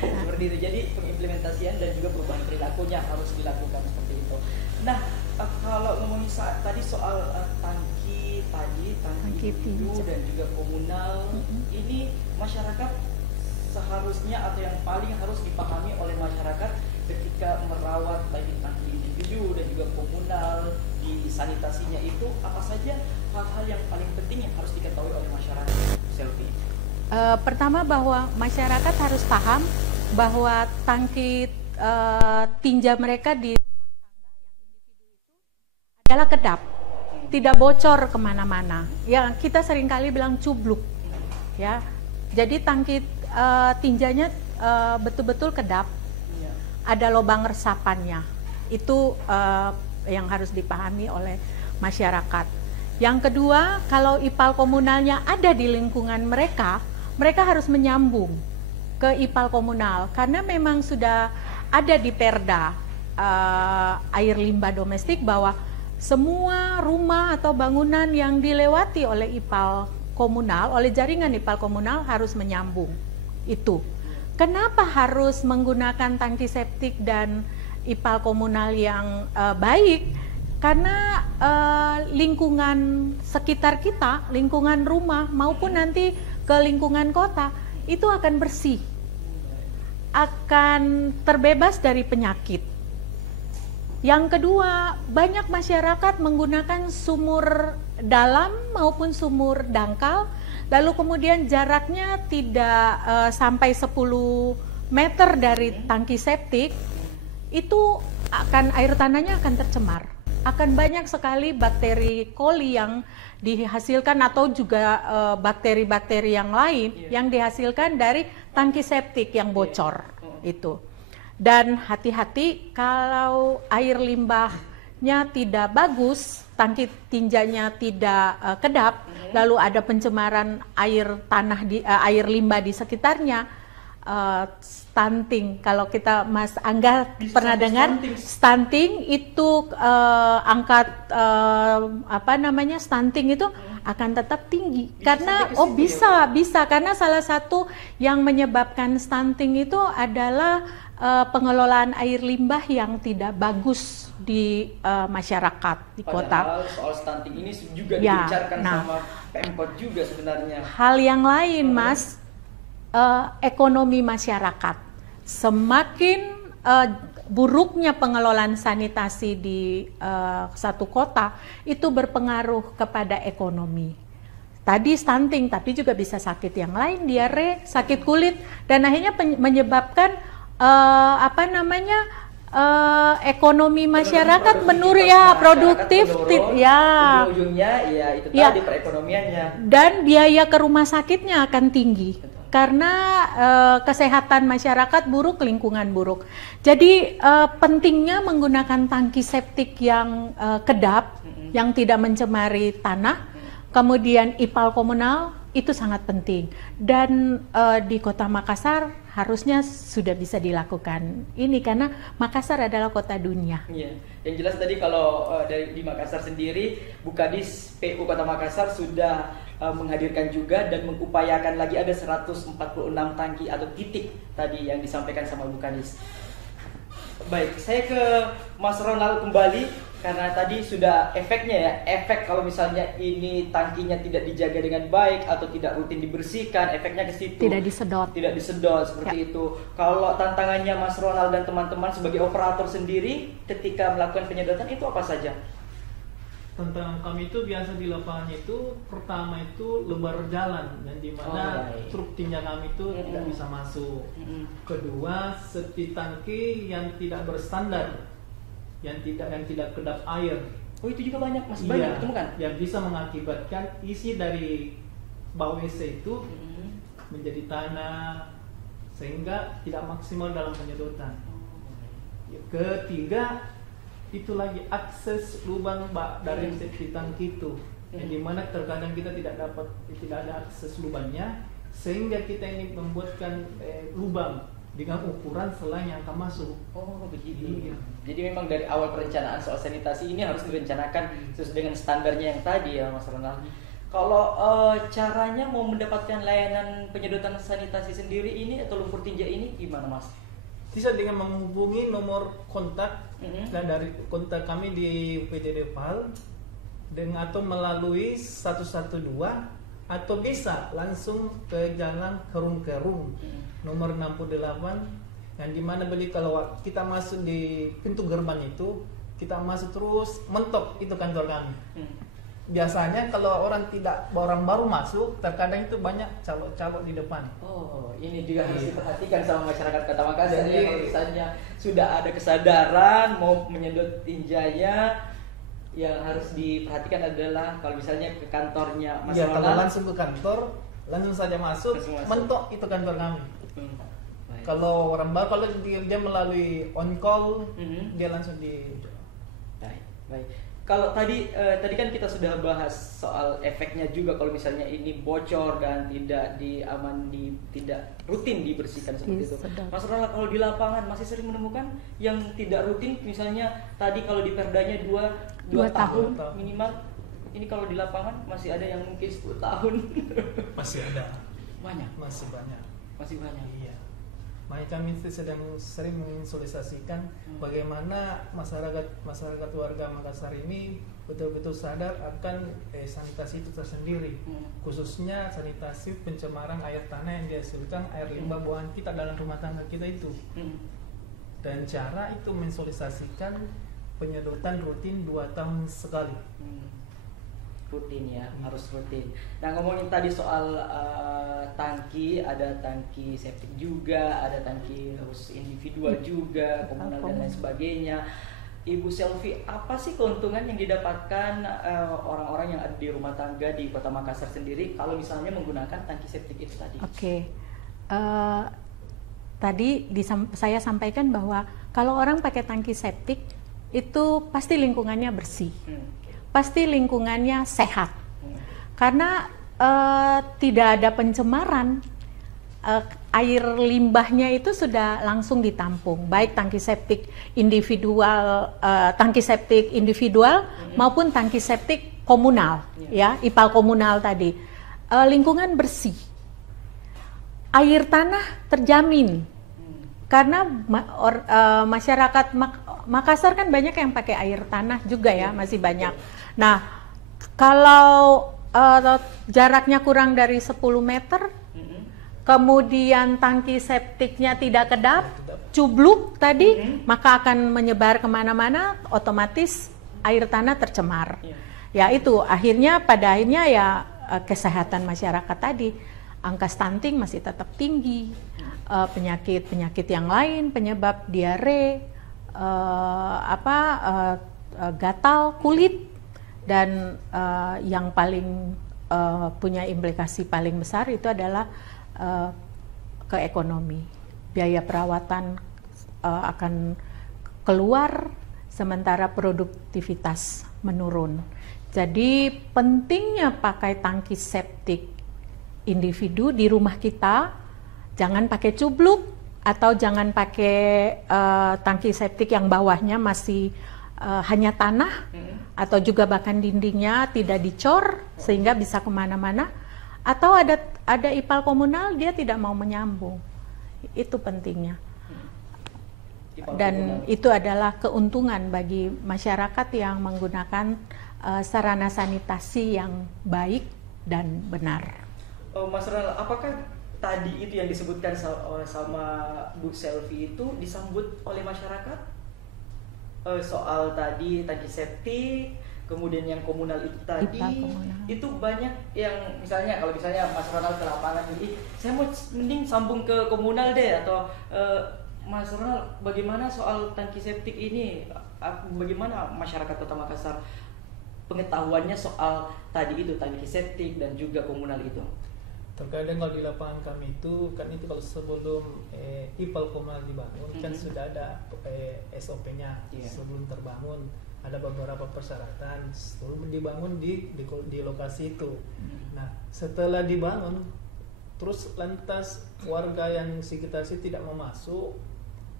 Seperti itu. Jadi pengimplementasian dan juga perubahan perilakunya harus dilakukan seperti itu. Nah, kalau ngomongin tadi soal tangki tinju dan juga komunal, ini masyarakat seharusnya atau yang paling harus dipahami oleh masyarakat ketika merawat baik tangki individu dan juga komunal, di sanitasinya itu apa saja hal-hal yang paling penting yang harus diketahui oleh masyarakat, Selvi? Pertama, bahwa masyarakat harus paham bahwa tangki tinja mereka di adalah kedap, tidak bocor kemana-mana. Ya, kita seringkali bilang cubluk, ya. Jadi tangki tinjanya betul-betul kedap, ada lubang resapannya. Itu yang harus dipahami oleh masyarakat. Yang kedua, kalau ipal komunalnya ada di lingkungan mereka, mereka harus menyambung ke ipal komunal, karena memang sudah ada di Perda air limbah domestik bahwa semua rumah atau bangunan yang dilewati oleh ipal komunal, oleh jaringan ipal komunal harus menyambung. Itu. Kenapa harus menggunakan tangki septik dan ipal komunal yang baik? Karena lingkungan sekitar kita, lingkungan rumah maupun nanti ke lingkungan kota, itu akan bersih, akan terbebas dari penyakit. Yang kedua, banyak masyarakat menggunakan sumur dalam maupun sumur dangkal, lalu kemudian jaraknya tidak sampai 10 meter dari tangki septik, itu air tanahnya akan tercemar. Akan banyak sekali bakteri coli yang dihasilkan, atau juga bakteri-bakteri yang lain yang dihasilkan dari tangki septik yang bocor itu. Dan hati-hati kalau air limbahnya tidak bagus, tangki tinjanya tidak kedap, lalu ada pencemaran air tanah air limbah di sekitarnya, stunting. Kalau kita Mas Angga pernah dengar stunting itu angka stunting itu akan tetap tinggi, karena bisa karena salah satu yang menyebabkan stunting itu adalah pengelolaan air limbah yang tidak bagus di masyarakat di kota. Soal stunting ini juga dibicarakan sama Pemkot juga sebenarnya. Hal yang lain, Mas, ekonomi masyarakat. Semakin buruknya pengelolaan sanitasi di satu kota, itu berpengaruh kepada ekonomi. Tadi stunting, tapi juga bisa sakit yang lain, diare, sakit kulit, dan akhirnya menyebabkan ekonomi masyarakat menurun, produktif, ujung-ujungnya itu tadi perekonomiannya, dan biaya ke rumah sakitnya akan tinggi. Karena kesehatan masyarakat buruk, lingkungan buruk. Jadi pentingnya menggunakan tangki septik yang kedap, yang tidak mencemari tanah, kemudian ipal komunal, itu sangat penting. Dan di Kota Makassar harusnya sudah bisa dilakukan ini, karena Makassar adalah kota dunia. Iya. Yang jelas tadi kalau di Makassar sendiri, Bukadis PU Kota Makassar sudah menghadirkan juga dan mengupayakan lagi ada 146 tangki atau titik tadi yang disampaikan sama Bukadis. Baik, saya ke Mas Ronald kembali karena tadi sudah efeknya ya, efek kalau misalnya ini tangkinya tidak dijaga dengan baik atau tidak rutin dibersihkan, efeknya ke situ. Tidak disedot. Tidak disedot seperti itu. Kalau tantangannya Mas Ronald dan teman-teman sebagai operator sendiri ketika melakukan penyedotan itu apa saja? Tantangan kami itu biasa di lapangan itu pertama itu lebar jalan yang dimana truk tinja kami itu tidak bisa masuk. Kedua, seti tangki yang tidak berstandar, yang tidak kedap air. Oh itu juga masih banyak ditemukan. Yang bisa mengakibatkan isi dari bau WC itu menjadi tanah sehingga tidak maksimal dalam penyedotan. Ketiga, itu lagi akses lubang dari septic tangki itu, yang dimana terkadang kita tidak ada akses lubangnya, sehingga kita ini membuatkan lubang dengan ukuran selain yang akan masuk. Oh begitu. Iya. Jadi memang dari awal perencanaan soal sanitasi ini harus direncanakan sesuai dengan standarnya yang tadi ya Mas Ronald. Kalau caranya mau mendapatkan layanan penyedotan sanitasi sendiri ini atau lumpur tinja ini gimana Mas? Bisa dengan menghubungi nomor kontak dari kontak kami di UPTD PAL atau melalui 112 atau bisa langsung ke Jalan Kerung-Kerung nomor 68 yang dimana kalau kita masuk di pintu gerbang itu kita masuk terus mentok itu kantor kami. Biasanya kalau orang baru masuk, terkadang itu banyak calo-calo di depan. Oh, ini juga harus diperhatikan sama masyarakat Kota Makassar ya. Kalau misalnya sudah ada kesadaran mau menyedot tinjanya, yang harus diperhatikan adalah kalau misalnya ke kantornya Mas Ronald. Kalau langsung ke kantor, langsung saja masuk. Mentok itu kantor kami. Kalau orang baru, kalau dia melalui on call, dia langsung di. Baik. Kalau tadi kan kita sudah bahas soal efeknya juga kalau misalnya ini bocor dan tidak rutin dibersihkan seperti itu. Mas Ronald, kalau di lapangan masih sering menemukan yang tidak rutin, misalnya tadi kalau di perdanya 2 tahun minimal. Ini kalau di lapangan masih ada yang mungkin 10 tahun. Masih ada. Masih banyak. Iya. Makanya kami sedang sering menginsolidasikan bagaimana masyarakat warga Makassar ini betul-betul sadar akan sanitasi itu tersendiri, khususnya sanitasi pencemaran air tanah yang dihasilkan air limbah buangan kita dalam rumah tangga kita itu. Dan cara itu mensolidasikan penyedotan rutin 2 tahun sekali. Rutin ya, harus rutin. Nah ngomongin tadi soal tangki, ada tangki septic juga, ada tangki harus individual juga, komunal dan lain sebagainya. Ibu Selvi, apa sih keuntungan yang didapatkan orang-orang yang ada di rumah tangga di Kota Makassar sendiri kalau misalnya menggunakan tangki septic itu tadi? Tadi saya sampaikan bahwa kalau orang pakai tangki septic itu pasti lingkungannya bersih. Pasti lingkungannya sehat karena tidak ada pencemaran, air limbahnya itu sudah langsung ditampung, baik tangki septik individual maupun tangki septik komunal, ya IPAL komunal tadi. Lingkungan bersih, air tanah terjamin karena masyarakat Makassar kan banyak yang pakai air tanah juga ya, masih banyak. Nah, kalau jaraknya kurang dari 10 meter, kemudian tangki septiknya tidak kedap, cubluk tadi, maka akan menyebar kemana-mana, otomatis air tanah tercemar. Ya itu, pada akhirnya ya kesehatan masyarakat tadi, angka stunting masih tetap tinggi, penyakit-penyakit yang lain, penyebab diare, gatal kulit, dan yang paling punya implikasi paling besar itu adalah ke ekonomi. Biaya perawatan akan keluar sementara produktivitas menurun. Jadi pentingnya pakai tangki septik individu di rumah kita, jangan pakai cubluk atau jangan pakai tangki septik yang bawahnya masih hanya tanah, atau juga bahkan dindingnya tidak dicor sehingga bisa kemana-mana, atau ada IPAL komunal dia tidak mau menyambung. Itu pentingnya. Dan itu adalah keuntungan bagi masyarakat yang menggunakan sarana sanitasi yang baik dan benar. Mas Ronald, apakah tadi itu yang disebutkan sama Bu Selvi itu disambut oleh masyarakat? Soal tadi tangki septik, kemudian yang komunal itu tadi, itu banyak yang misalnya kalau misalnya Mas Ronald ke lapangan ini, saya mau mending sambung ke komunal deh, atau Mas Ronald bagaimana soal tangki septik ini, bagaimana masyarakat Kota Makassar pengetahuannya soal tadi itu tangki septik dan juga komunal itu? Terkadang kalau di lapangan kami itu kan itu kalau sebelum IPAL komunal dibangun kan sudah ada SOP-nya sebelum terbangun, ada beberapa persyaratan sebelum dibangun di lokasi itu. Nah setelah dibangun terus lantas warga yang sekitar situ tidak mau masuk,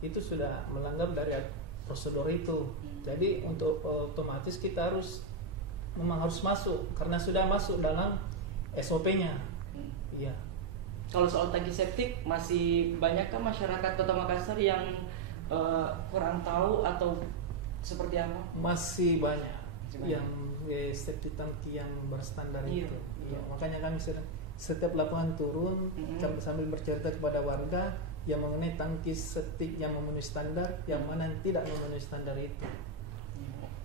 itu sudah melanggar dari prosedur itu. Jadi untuk otomatis kita memang harus masuk karena sudah masuk dalam SOP-nya. Iya. Kalau soal tangki septik masih banyakkah masyarakat Kota Makassar yang kurang tahu atau seperti apa? Masih banyak yang septic tangki yang berstandar itu. Iya. Makanya kami setiap lapangan turun sambil bercerita kepada warga yang mengenai tangki septik yang memenuhi standar, yang mana yang tidak memenuhi standar itu.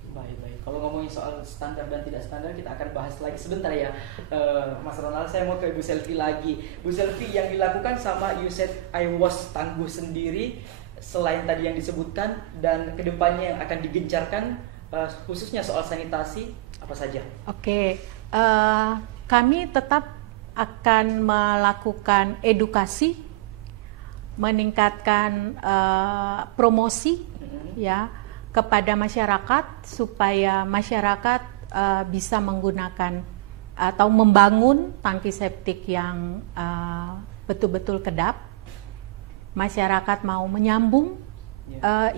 Baik. Kalau ngomongin soal standar dan tidak standar, kita akan bahas lagi sebentar ya, Mas Ronald. Saya mau ke Bu Selvi lagi. Bu Selvi, yang dilakukan sama You Said I Was Tangguh sendiri, selain tadi yang disebutkan dan kedepannya yang akan digencarkan, khususnya soal sanitasi, apa saja? Oke, kami tetap akan melakukan edukasi, meningkatkan promosi, ya, kepada masyarakat supaya masyarakat bisa menggunakan atau membangun tangki septik yang betul-betul kedap. Masyarakat mau menyambung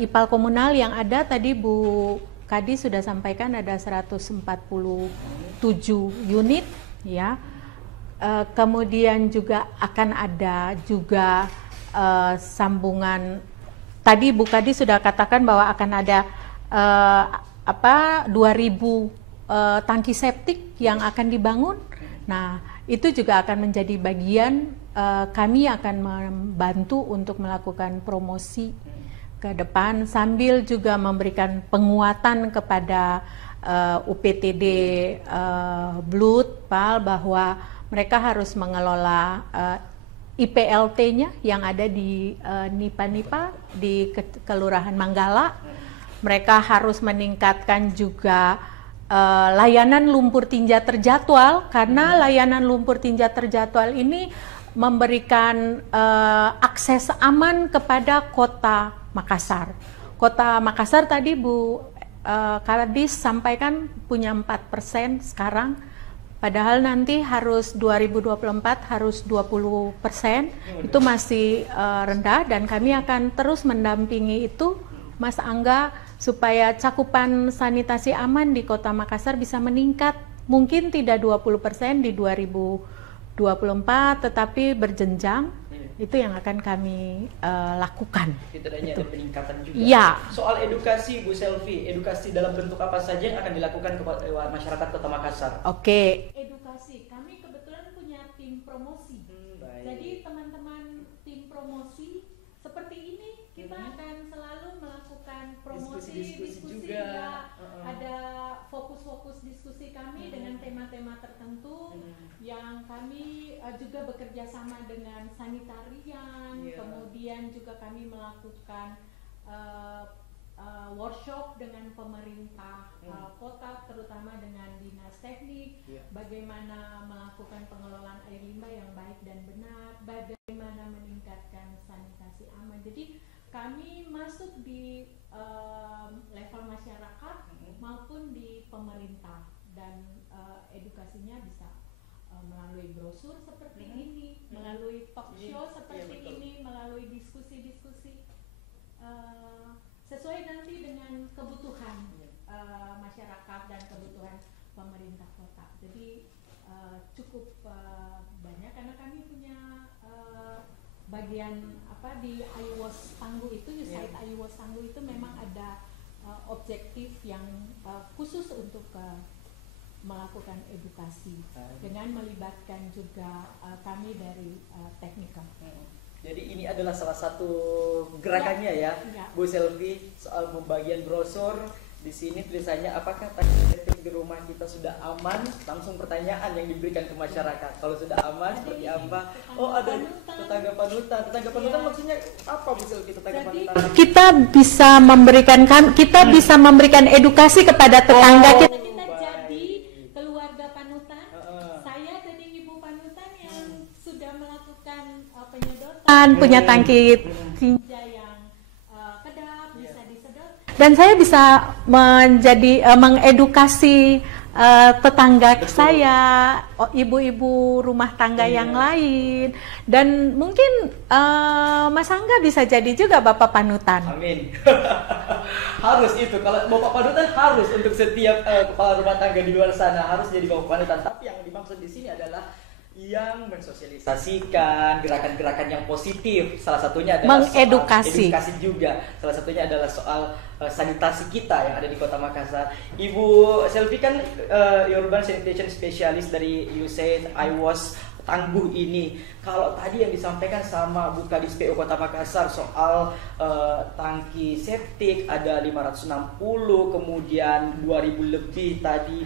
IPAL komunal yang ada tadi Bu Kadi sudah sampaikan ada 147 unit, ya. Kemudian juga akan ada juga sambungan. Tadi Bu Kadi sudah katakan bahwa akan ada 2.000 tangki septik yang akan dibangun. Nah, itu juga akan menjadi bagian, kami akan membantu untuk melakukan promosi ke depan sambil juga memberikan penguatan kepada UPTD Blut, PAL, bahwa mereka harus mengelola IPLT-nya yang ada di Nipa-Nipa di Kelurahan Manggala. Mereka harus meningkatkan juga layanan lumpur tinja terjadwal, karena layanan lumpur tinja terjadwal ini memberikan akses aman kepada Kota Makassar. Kota Makassar tadi Bu Kadis sampaikan punya 4% sekarang. Padahal nanti harus 2024 harus 20%, itu masih rendah, dan kami akan terus mendampingi itu, Mas Angga, supaya cakupan sanitasi aman di Kota Makassar bisa meningkat. Mungkin tidak 20% di 2024, tetapi berjenjang. Itu yang akan kami lakukan. Setidaknya ada peningkatan juga. Ya. Soal edukasi, Bu Selvi, edukasi dalam bentuk apa saja yang akan dilakukan kepada masyarakat Kota Makassar? Oke. Edukasi, kami kebetulan punya tim promosi. Jadi teman-teman tim promosi seperti ini kita akan selalu melakukan promosi, diskusi juga. Ada fokus-fokus diskusi kami dengan tema-tema tertentu yang kami juga bekerja sama dengan sanitarian, kemudian juga kami melakukan workshop dengan pemerintah kota, terutama dengan dinas teknik, bagaimana melakukan pengelolaan air limbah yang baik dan benar, bagaimana meningkatkan sanitasi aman. Jadi kami masuk di level masyarakat maupun di pemerintah, dan edukasinya bisa melalui brosur seperti ini, melalui talk show seperti ini, melalui diskusi-diskusi sesuai nanti dengan kebutuhan masyarakat dan kebutuhan pemerintah kota. Jadi cukup banyak karena kami punya bagian apa di Ayuwas Tangguh itu, USAID Ayuwas Tangguh itu memang ada objektif yang khusus untuk melakukan edukasi dengan melibatkan juga kami dari teknikal. Jadi ini adalah salah satu gerakannya ya, Bu Selvi, soal pembagian brosur. Di sini tulisannya apakah tangki septic di rumah kita sudah aman? Langsung pertanyaan yang diberikan ke masyarakat. Kalau sudah aman seperti apa? Oh, ada tetangga panutan. Tetangga panutan maksudnya apa, Bu Selvi, tetangga panutan? Kita bisa memberikan edukasi kepada tetangga kita. Kita jadi keluarga panutan. Saya jadi ibu panutan yang sudah melakukan penyedotan, punya tangki tinja yang kedap, bisa disedot. Dan saya bisa mengedukasi tetangga saya, ibu-ibu rumah tangga yang lain, dan mungkin Mas Angga bisa jadi juga bapak panutan. Amin. Harus itu, kalau bapak panutan harus untuk setiap kepala rumah tangga di luar sana harus jadi bapak panutan. Tapi yang dimaksud di sini adalah yang mensosialisasikan gerakan-gerakan yang positif. Salah satunya adalah mengedukasi. Soal edukasi juga. Salah satunya adalah soal sanitasi kita yang ada di Kota Makassar. Ibu Selvi kan Urban Sanitation Specialist dari USAID Ayuwas Tangguh ini. Kalau tadi yang disampaikan sama Bu Kadis PU Kota Makassar soal tangki septik ada 560, kemudian 2000 lebih tadi,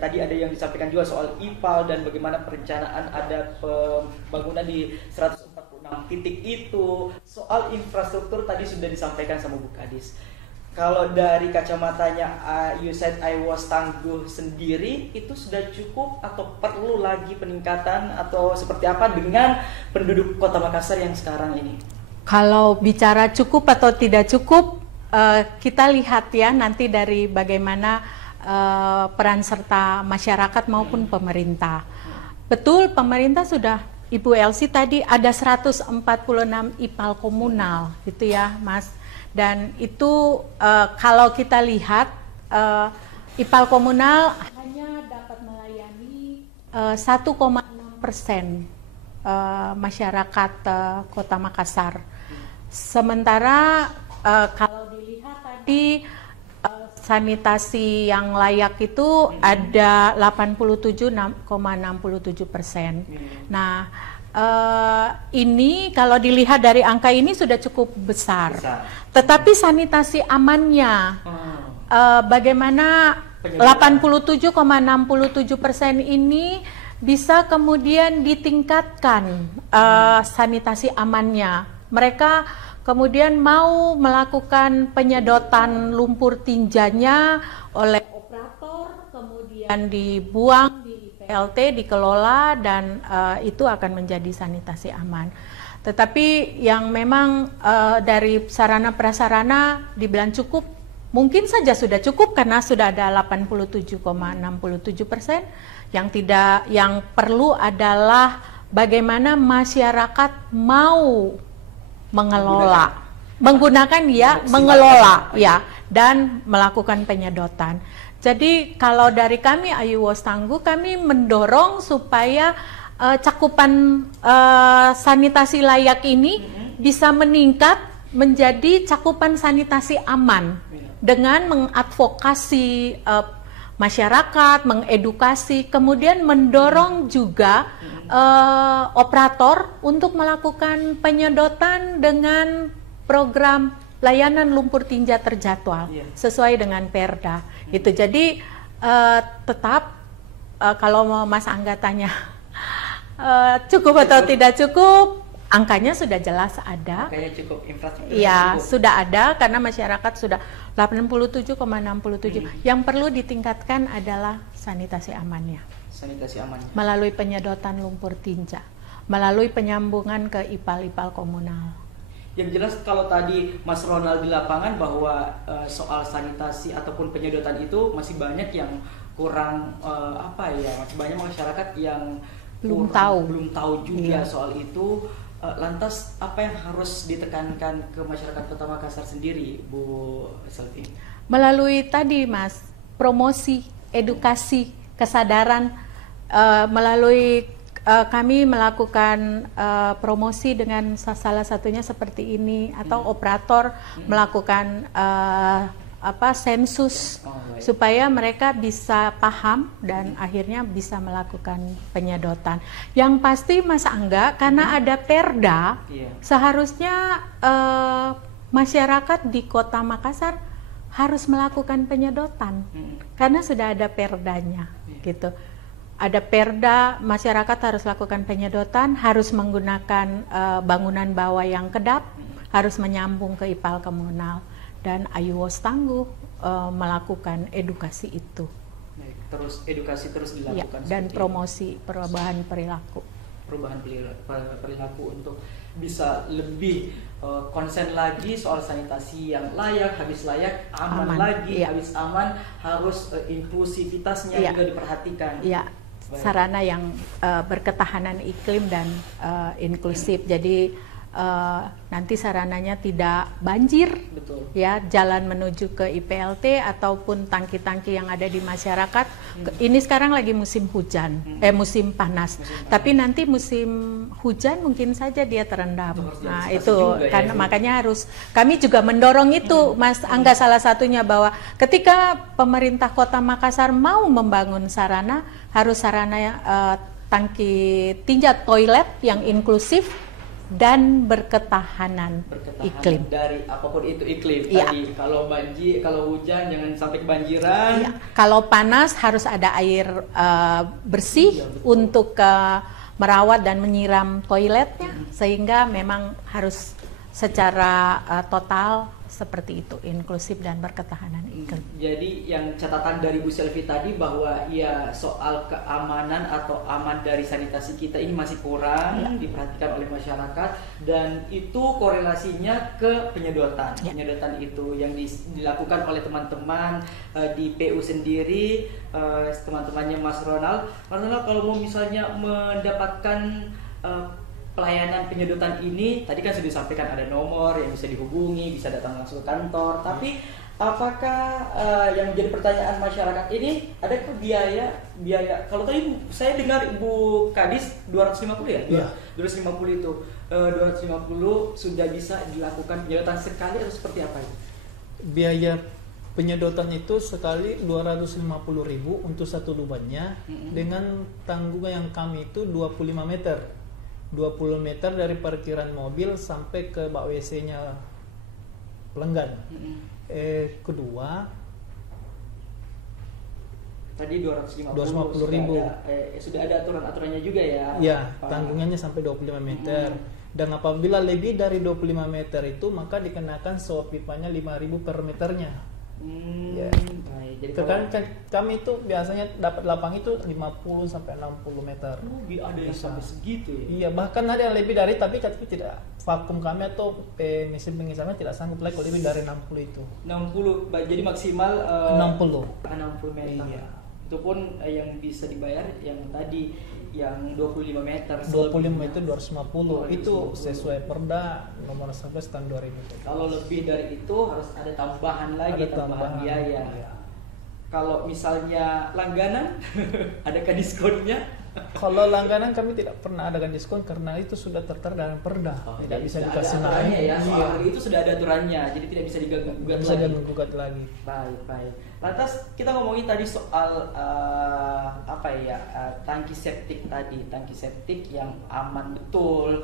tadi ada yang disampaikan juga soal IPAL dan bagaimana perencanaan ada pembangunan di 146 titik itu. Soal infrastruktur tadi sudah disampaikan sama Bu Kadis. Kalau dari kacamatanya USAID Ayuwas Tangguh sendiri, itu sudah cukup atau perlu lagi peningkatan atau seperti apa dengan penduduk Kota Makassar yang sekarang ini? Kalau bicara cukup atau tidak cukup, kita lihat ya nanti dari bagaimana peran serta masyarakat maupun pemerintah. Betul, pemerintah sudah, Ibu Elsie tadi ada 146 IPAL komunal gitu ya, Mas. Dan itu kalau kita lihat IPAL komunal hanya dapat melayani 1,6% masyarakat Kota Makassar. Sementara kalau dilihat tadi sanitasi yang layak itu ada 87,67%. Nah, ini kalau dilihat dari angka ini sudah cukup besar. Tetapi sanitasi amannya bagaimana 87,67% ini bisa kemudian ditingkatkan sanitasi amannya. Mereka kemudian mau melakukan penyedotan lumpur tinjanya oleh operator, kemudian dibuang di PLT, dikelola, dan itu akan menjadi sanitasi aman. Tetapi yang memang dari sarana prasarana dibilang cukup, mungkin saja sudah cukup karena sudah ada 87,67%. Yang perlu adalah bagaimana masyarakat mau mengelola, menggunakan mengelola ya, dan melakukan penyedotan. Jadi kalau dari kami Ayuwas Tangguh, kami mendorong supaya cakupan sanitasi layak ini bisa meningkat menjadi cakupan sanitasi aman dengan mengadvokasi masyarakat, mengedukasi, kemudian mendorong juga operator untuk melakukan penyedotan dengan program layanan lumpur tinja terjadwal sesuai dengan Perda. Itu jadi tetap kalau Mas Angga tanya cukup atau tidak cukup, angkanya sudah jelas ada. Angkanya cukup, infrastruktur ya cukup. Sudah ada karena masyarakat sudah 87,67. Yang perlu ditingkatkan adalah sanitasi amannya. Sanitasi amannya. Melalui penyedotan lumpur tinja, melalui penyambungan ke IPAL-IPAL komunal. Yang jelas kalau tadi Mas Ronald di lapangan bahwa soal sanitasi ataupun penyedotan itu masih banyak yang kurang masih banyak masyarakat yang belum tahu juga soal itu. Lantas apa yang harus ditekankan ke masyarakat Kota Makassar sendiri, Bu Selvi? Melalui tadi Mas, promosi, edukasi, kesadaran, melalui kami melakukan promosi dengan salah satunya seperti ini, atau operator melakukan sensus supaya mereka bisa paham dan akhirnya bisa melakukan penyedotan. Yang pasti Mas Angga, karena ada perda, seharusnya masyarakat di Kota Makassar harus melakukan penyedotan karena sudah ada perdanya, gitu. Ada perda, masyarakat harus lakukan penyedotan, harus menggunakan bangunan bawah yang kedap, harus menyambung ke ipal komunal. Dan Ayuwos Tangguh melakukan edukasi itu. Terus edukasi terus dilakukan. Dan promosi perubahan perilaku. Perubahan perilaku untuk bisa lebih konsen lagi soal sanitasi yang layak, habis layak, aman lagi, habis aman, harus inklusivitasnya juga diperhatikan. Iya, sarana yang berketahanan iklim dan inklusif. Jadi nanti sarananya tidak banjir, betul. Ya, jalan menuju ke IPLT ataupun tangki-tangki yang ada di masyarakat. Ini sekarang lagi musim hujan, musim panas. Tapi nanti musim hujan mungkin saja dia terendam. Nah itu karena makanya harus kami juga mendorong itu, Mas Angga, salah satunya bahwa ketika pemerintah Kota Makassar mau membangun sarana, harus sarana tangki tinja toilet yang inklusif dan berketahanan iklim. Dari apapun itu iklim. Tadi kalau banjir, kalau hujan jangan sampai kebanjiran. Kalau panas harus ada air bersih untuk merawat dan menyiram toiletnya, sehingga memang harus secara total seperti itu, inklusif dan berketahanan iklim. Jadi yang catatan dari Bu Selvi tadi bahwa ya soal keamanan atau aman dari sanitasi kita ini masih kurang diperhatikan oleh masyarakat, dan itu korelasinya ke penyedotan. Penyedotan itu yang dilakukan oleh teman-teman di PU sendiri, teman-temannya Mas Ronald. Mas Ronald, kalau mau misalnya mendapatkan pelayanan penyedotan ini, tadi kan sudah disampaikan ada nomor yang bisa dihubungi, bisa datang langsung ke kantor. Tapi apakah yang menjadi pertanyaan masyarakat ini, adakah biaya? Kalau tadi saya dengar Ibu Kadis 250 ya? Iya. 250 itu. 250 sudah bisa dilakukan penyedotan sekali atau seperti apa? Biaya penyedotan itu sekali 250.000 untuk satu lubangnya, dengan tanggungan yang kami itu 25 meter. 20 meter dari parkiran mobil sampai ke bak WC-nya pelanggan. Kedua, tadi 250.000. Sudah ada aturan-aturannya juga ya. Ya, tanggungannya sampai 25 meter. Dan apabila lebih dari 25 meter itu, maka dikenakan sewa pipanya 5.000 per meternya. Jadi kan kami itu biasanya dapat lapang itu 50 sampai 60 meter. Ada yang sampai segitu ya? Iya, bahkan ada yang lebih dari, tapi tidak, vakum kami atau mesin pengisarannya tidak sanggup lagi kalau lebih dari 60 itu. 60, jadi maksimal 60 meter. Iya. Itu pun yang bisa dibayar yang tadi yang 25 meter. 25 meter 250 itu sesuai Perda nomor 11 tahun 2000. Kalau lebih dari itu harus ada tambahan lagi, tambahan biaya. Iya. Kalau misalnya langganan, adakah diskonnya? Kalau langganan kami tidak pernah adakan diskon karena itu sudah tertera dalam Perda. Tidak bisa dikasih naik. Ya, soal itu sudah ada aturannya, jadi tidak bisa digugat lagi. Digugat lagi. Baik. Lantas kita ngomongin tadi soal tangki septik tadi, tangki septik yang aman betul.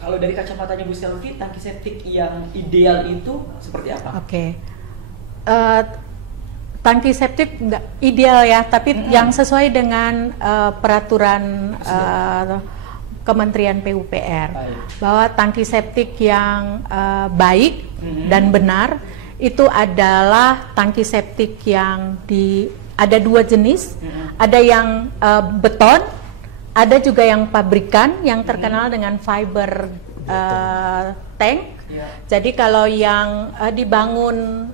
Kalau dari kacamatanya Bu Selvi, tangki septik yang ideal itu seperti apa? Oke. Tangki septik enggak ideal ya, tapi yang sesuai dengan peraturan Kementerian PUPR, bahwa tangki septik yang baik dan benar itu adalah tangki septik yang ada dua jenis, ada yang beton, ada juga yang pabrikan yang terkenal dengan fiber tank. Jadi kalau yang dibangun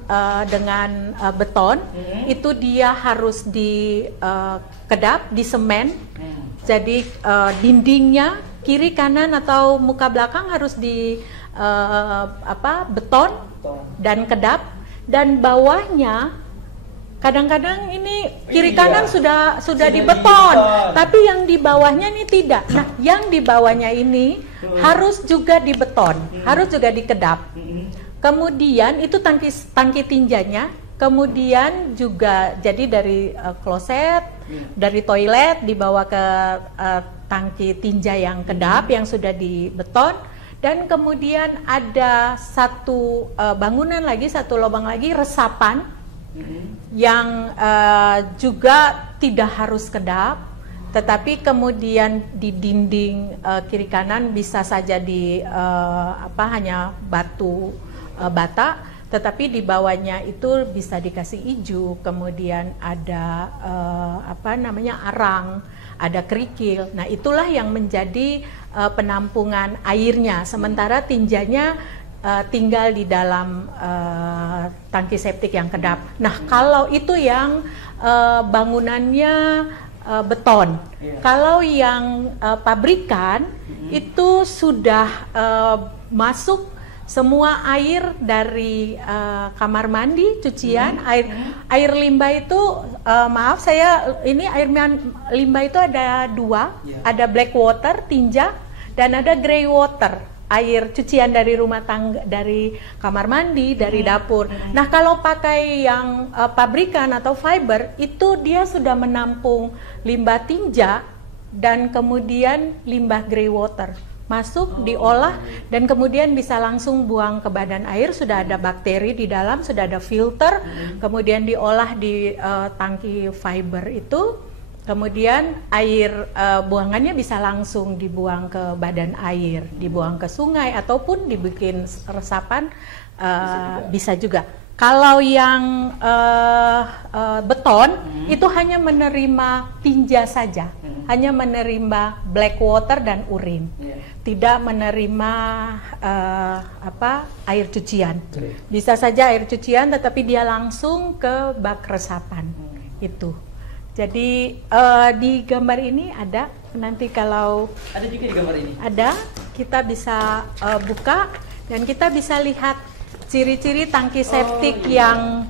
dengan beton, itu dia harus dikedap, disemen. Jadi dindingnya kiri kanan atau muka belakang harus beton dan kedap, dan bawahnya Kadang-kadang ini kiri Iya. kanan sudah Sudah dibeton, dibeton. tapi yang di bawahnya ini tidak. Nah, yang di bawahnya ini harus juga dibeton, harus juga dikedap. Kemudian itu tangki tinjanya, kemudian juga jadi dari kloset, dari toilet dibawa ke tangki tinja yang kedap yang sudah dibeton, dan kemudian ada satu bangunan lagi, satu lubang lagi resapan yang juga tidak harus kedap, tetapi kemudian di dinding kiri kanan bisa saja hanya batu bata, tetapi di bawahnya itu bisa dikasih ijuk, kemudian ada arang, ada kerikil. Nah, itulah yang menjadi penampungan airnya, sementara tinjanya tinggal di dalam tangki septik yang kedap. Nah, kalau itu yang bangunannya beton. Kalau yang pabrikan itu sudah masuk semua air dari kamar mandi, cucian, air limbah itu limbah itu ada dua, ada black water tinja dan ada grey water, air cucian dari rumah tangga, dari kamar mandi, dari dapur. Nah, kalau pakai yang pabrikan atau fiber itu dia sudah menampung limbah tinja dan kemudian limbah grey water. Masuk, diolah, dan kemudian bisa langsung buang ke badan air. Sudah ada bakteri di dalam, sudah ada filter, kemudian diolah di tangki fiber itu, kemudian air buangannya bisa langsung dibuang ke badan air, dibuang ke sungai, ataupun dibikin resapan, bisa juga. Kalau yang beton itu hanya menerima tinja saja, hanya menerima black water dan urin, tidak menerima air cucian. Bisa saja air cucian, tetapi dia langsung ke bak resapan itu. Jadi di gambar ini ada, nanti kalau ada juga di gambar ini. Ada, kita bisa buka dan kita bisa lihat ciri-ciri tangki septik yang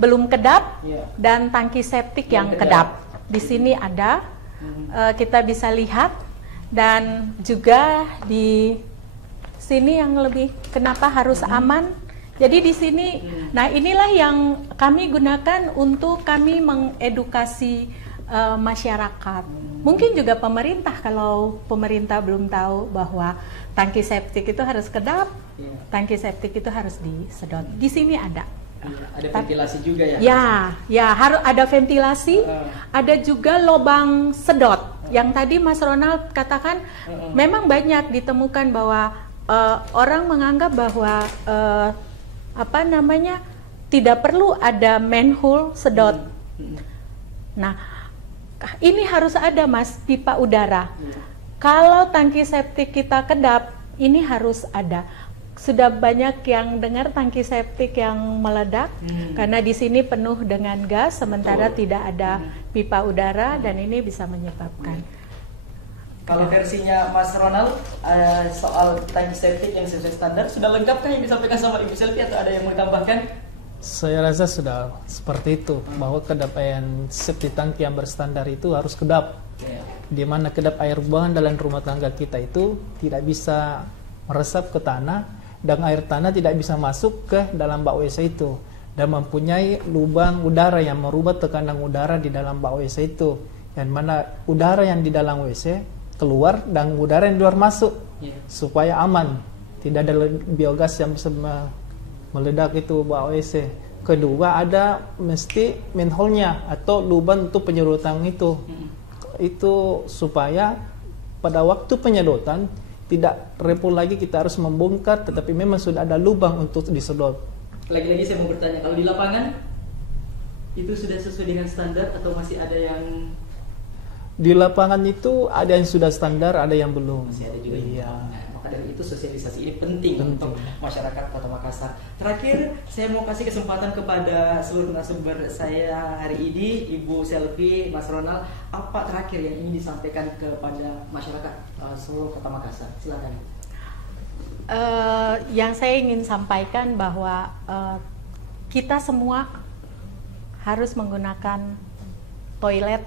belum kedap dan tangki septik yang kedap. Di sini ada, kita bisa lihat, dan juga di sini yang lebih kenapa harus aman. Jadi di sini, nah inilah yang kami gunakan untuk kami mengedukasi masyarakat. Mungkin juga pemerintah, kalau pemerintah belum tahu bahwa tangki septik itu harus kedap, tangki septik itu harus disedot. Di sini ada. Ada ventilasi juga ya? Ya harus ada ventilasi. Ada juga lubang sedot. Yang tadi Mas Ronald katakan, memang banyak ditemukan bahwa orang menganggap bahwa tidak perlu ada manhole sedot. Nah, ini harus ada, Mas, pipa udara. Kalau tangki septik kita kedap, ini harus ada. Sudah banyak yang dengar tangki septik yang meledak karena di sini penuh dengan gas, sementara tidak ada pipa udara, dan ini bisa menyebabkan. Kalau versinya Mas Ronald soal tangki septik yang sesuai standar sudah lengkapkah yang disampaikan sama Ibu Selvi, atau ada yang mau ditambahkan? Saya rasa sudah seperti itu, bahwa kedapaian septic tangki yang berstandar itu harus kedap. Di mana kedap air buangan dalam rumah tangga kita itu tidak bisa meresap ke tanah, dan air tanah tidak bisa masuk ke dalam bak WC itu, dan mempunyai lubang udara yang merubah tekanan udara di dalam bak WC itu, dan mana udara yang di dalam WC keluar dan udara yang di luar masuk, supaya aman, tidak ada biogas yang bisa meledak itu bak WC. Kedua, ada mesti manhole-nya atau lubang untuk penyedotan itu supaya pada waktu penyedotan tidak repot lagi kita harus membongkar, tetapi memang sudah ada lubang untuk disedot. Lagi-lagi saya mau bertanya, kalau di lapangan itu sudah sesuai dengan standar atau masih ada yang? Di lapangan itu ada yang sudah standar, ada yang belum. Masih ada juga. Iya. Nah, maka dari itu sosialisasi ini penting untuk masyarakat Kota Makassar. Terakhir, saya mau kasih kesempatan kepada seluruh narasumber saya hari ini, Ibu Selvi, Mas Ronald, apa terakhir yang ingin disampaikan kepada masyarakat seluruh Kota Makassar? Silakan. Yang saya ingin sampaikan bahwa kita semua harus menggunakan toilet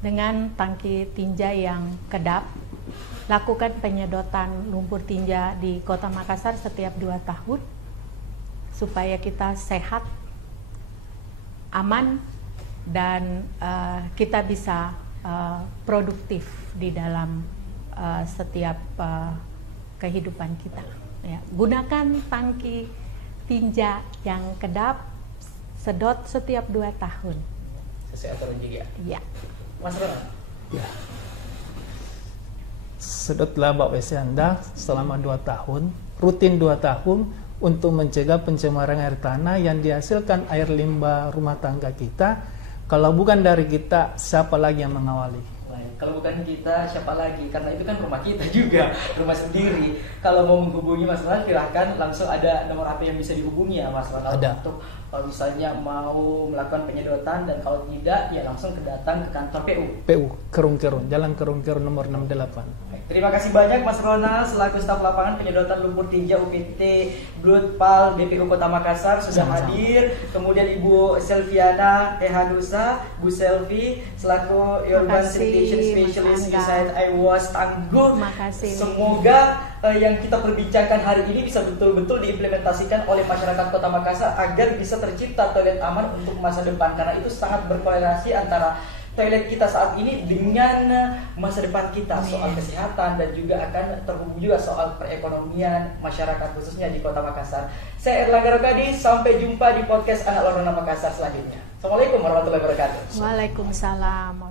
dengan tangki tinja yang kedap. Lakukan penyedotan lumpur tinja di Kota Makassar setiap 2 tahun supaya kita sehat, aman, dan kita bisa produktif di dalam setiap kehidupan kita. Ya, gunakan tangki tinja yang kedap, sedot setiap 2 tahun. Sesuai aturan juga. Ya. Mas Ronald. Ya. Sedotlah bak WC Anda selama 2 tahun, rutin 2 tahun untuk mencegah pencemaran air tanah yang dihasilkan air limbah rumah tangga kita. Kalau bukan dari kita, siapa lagi yang mengawali? Kalau bukan kita, siapa lagi? Karena itu kan rumah kita juga, rumah sendiri. Kalau mau menghubungi Mas Ronald, silahkan langsung ada nomor HP yang bisa dihubungi ya Mas Ronald. Ada. Untuk kalau misalnya mau melakukan penyedotan, dan kalau tidak, ya langsung datang ke kantor PU. PU, Kerung-Kerung, Jalan Kerung-Kerung nomor 68. Terima kasih banyak Mas Ronald selaku staf lapangan penyedotan lumpur tinja UPT Blutpal BPU Kota Makassar sudah hadir. Kemudian Ibu Selviana Tehanusa, Bu Selvi selaku Urban Sanitation Specialist USAID IWAS Tangguh. Makasih. Semoga yang kita perbincangkan hari ini bisa betul-betul diimplementasikan oleh masyarakat Kota Makassar agar bisa tercipta toilet aman untuk masa depan, karena itu sangat berkorelasi antara toilet kita saat ini dengan masa depan kita, soal kesehatan, dan juga akan terhubung juga soal perekonomian masyarakat khususnya di Kota Makassar. Saya Erlangga Rokadi, sampai jumpa di podcast Anak Lorong Makassar selanjutnya. Assalamualaikum warahmatullahi wabarakatuh. Waalaikumsalam.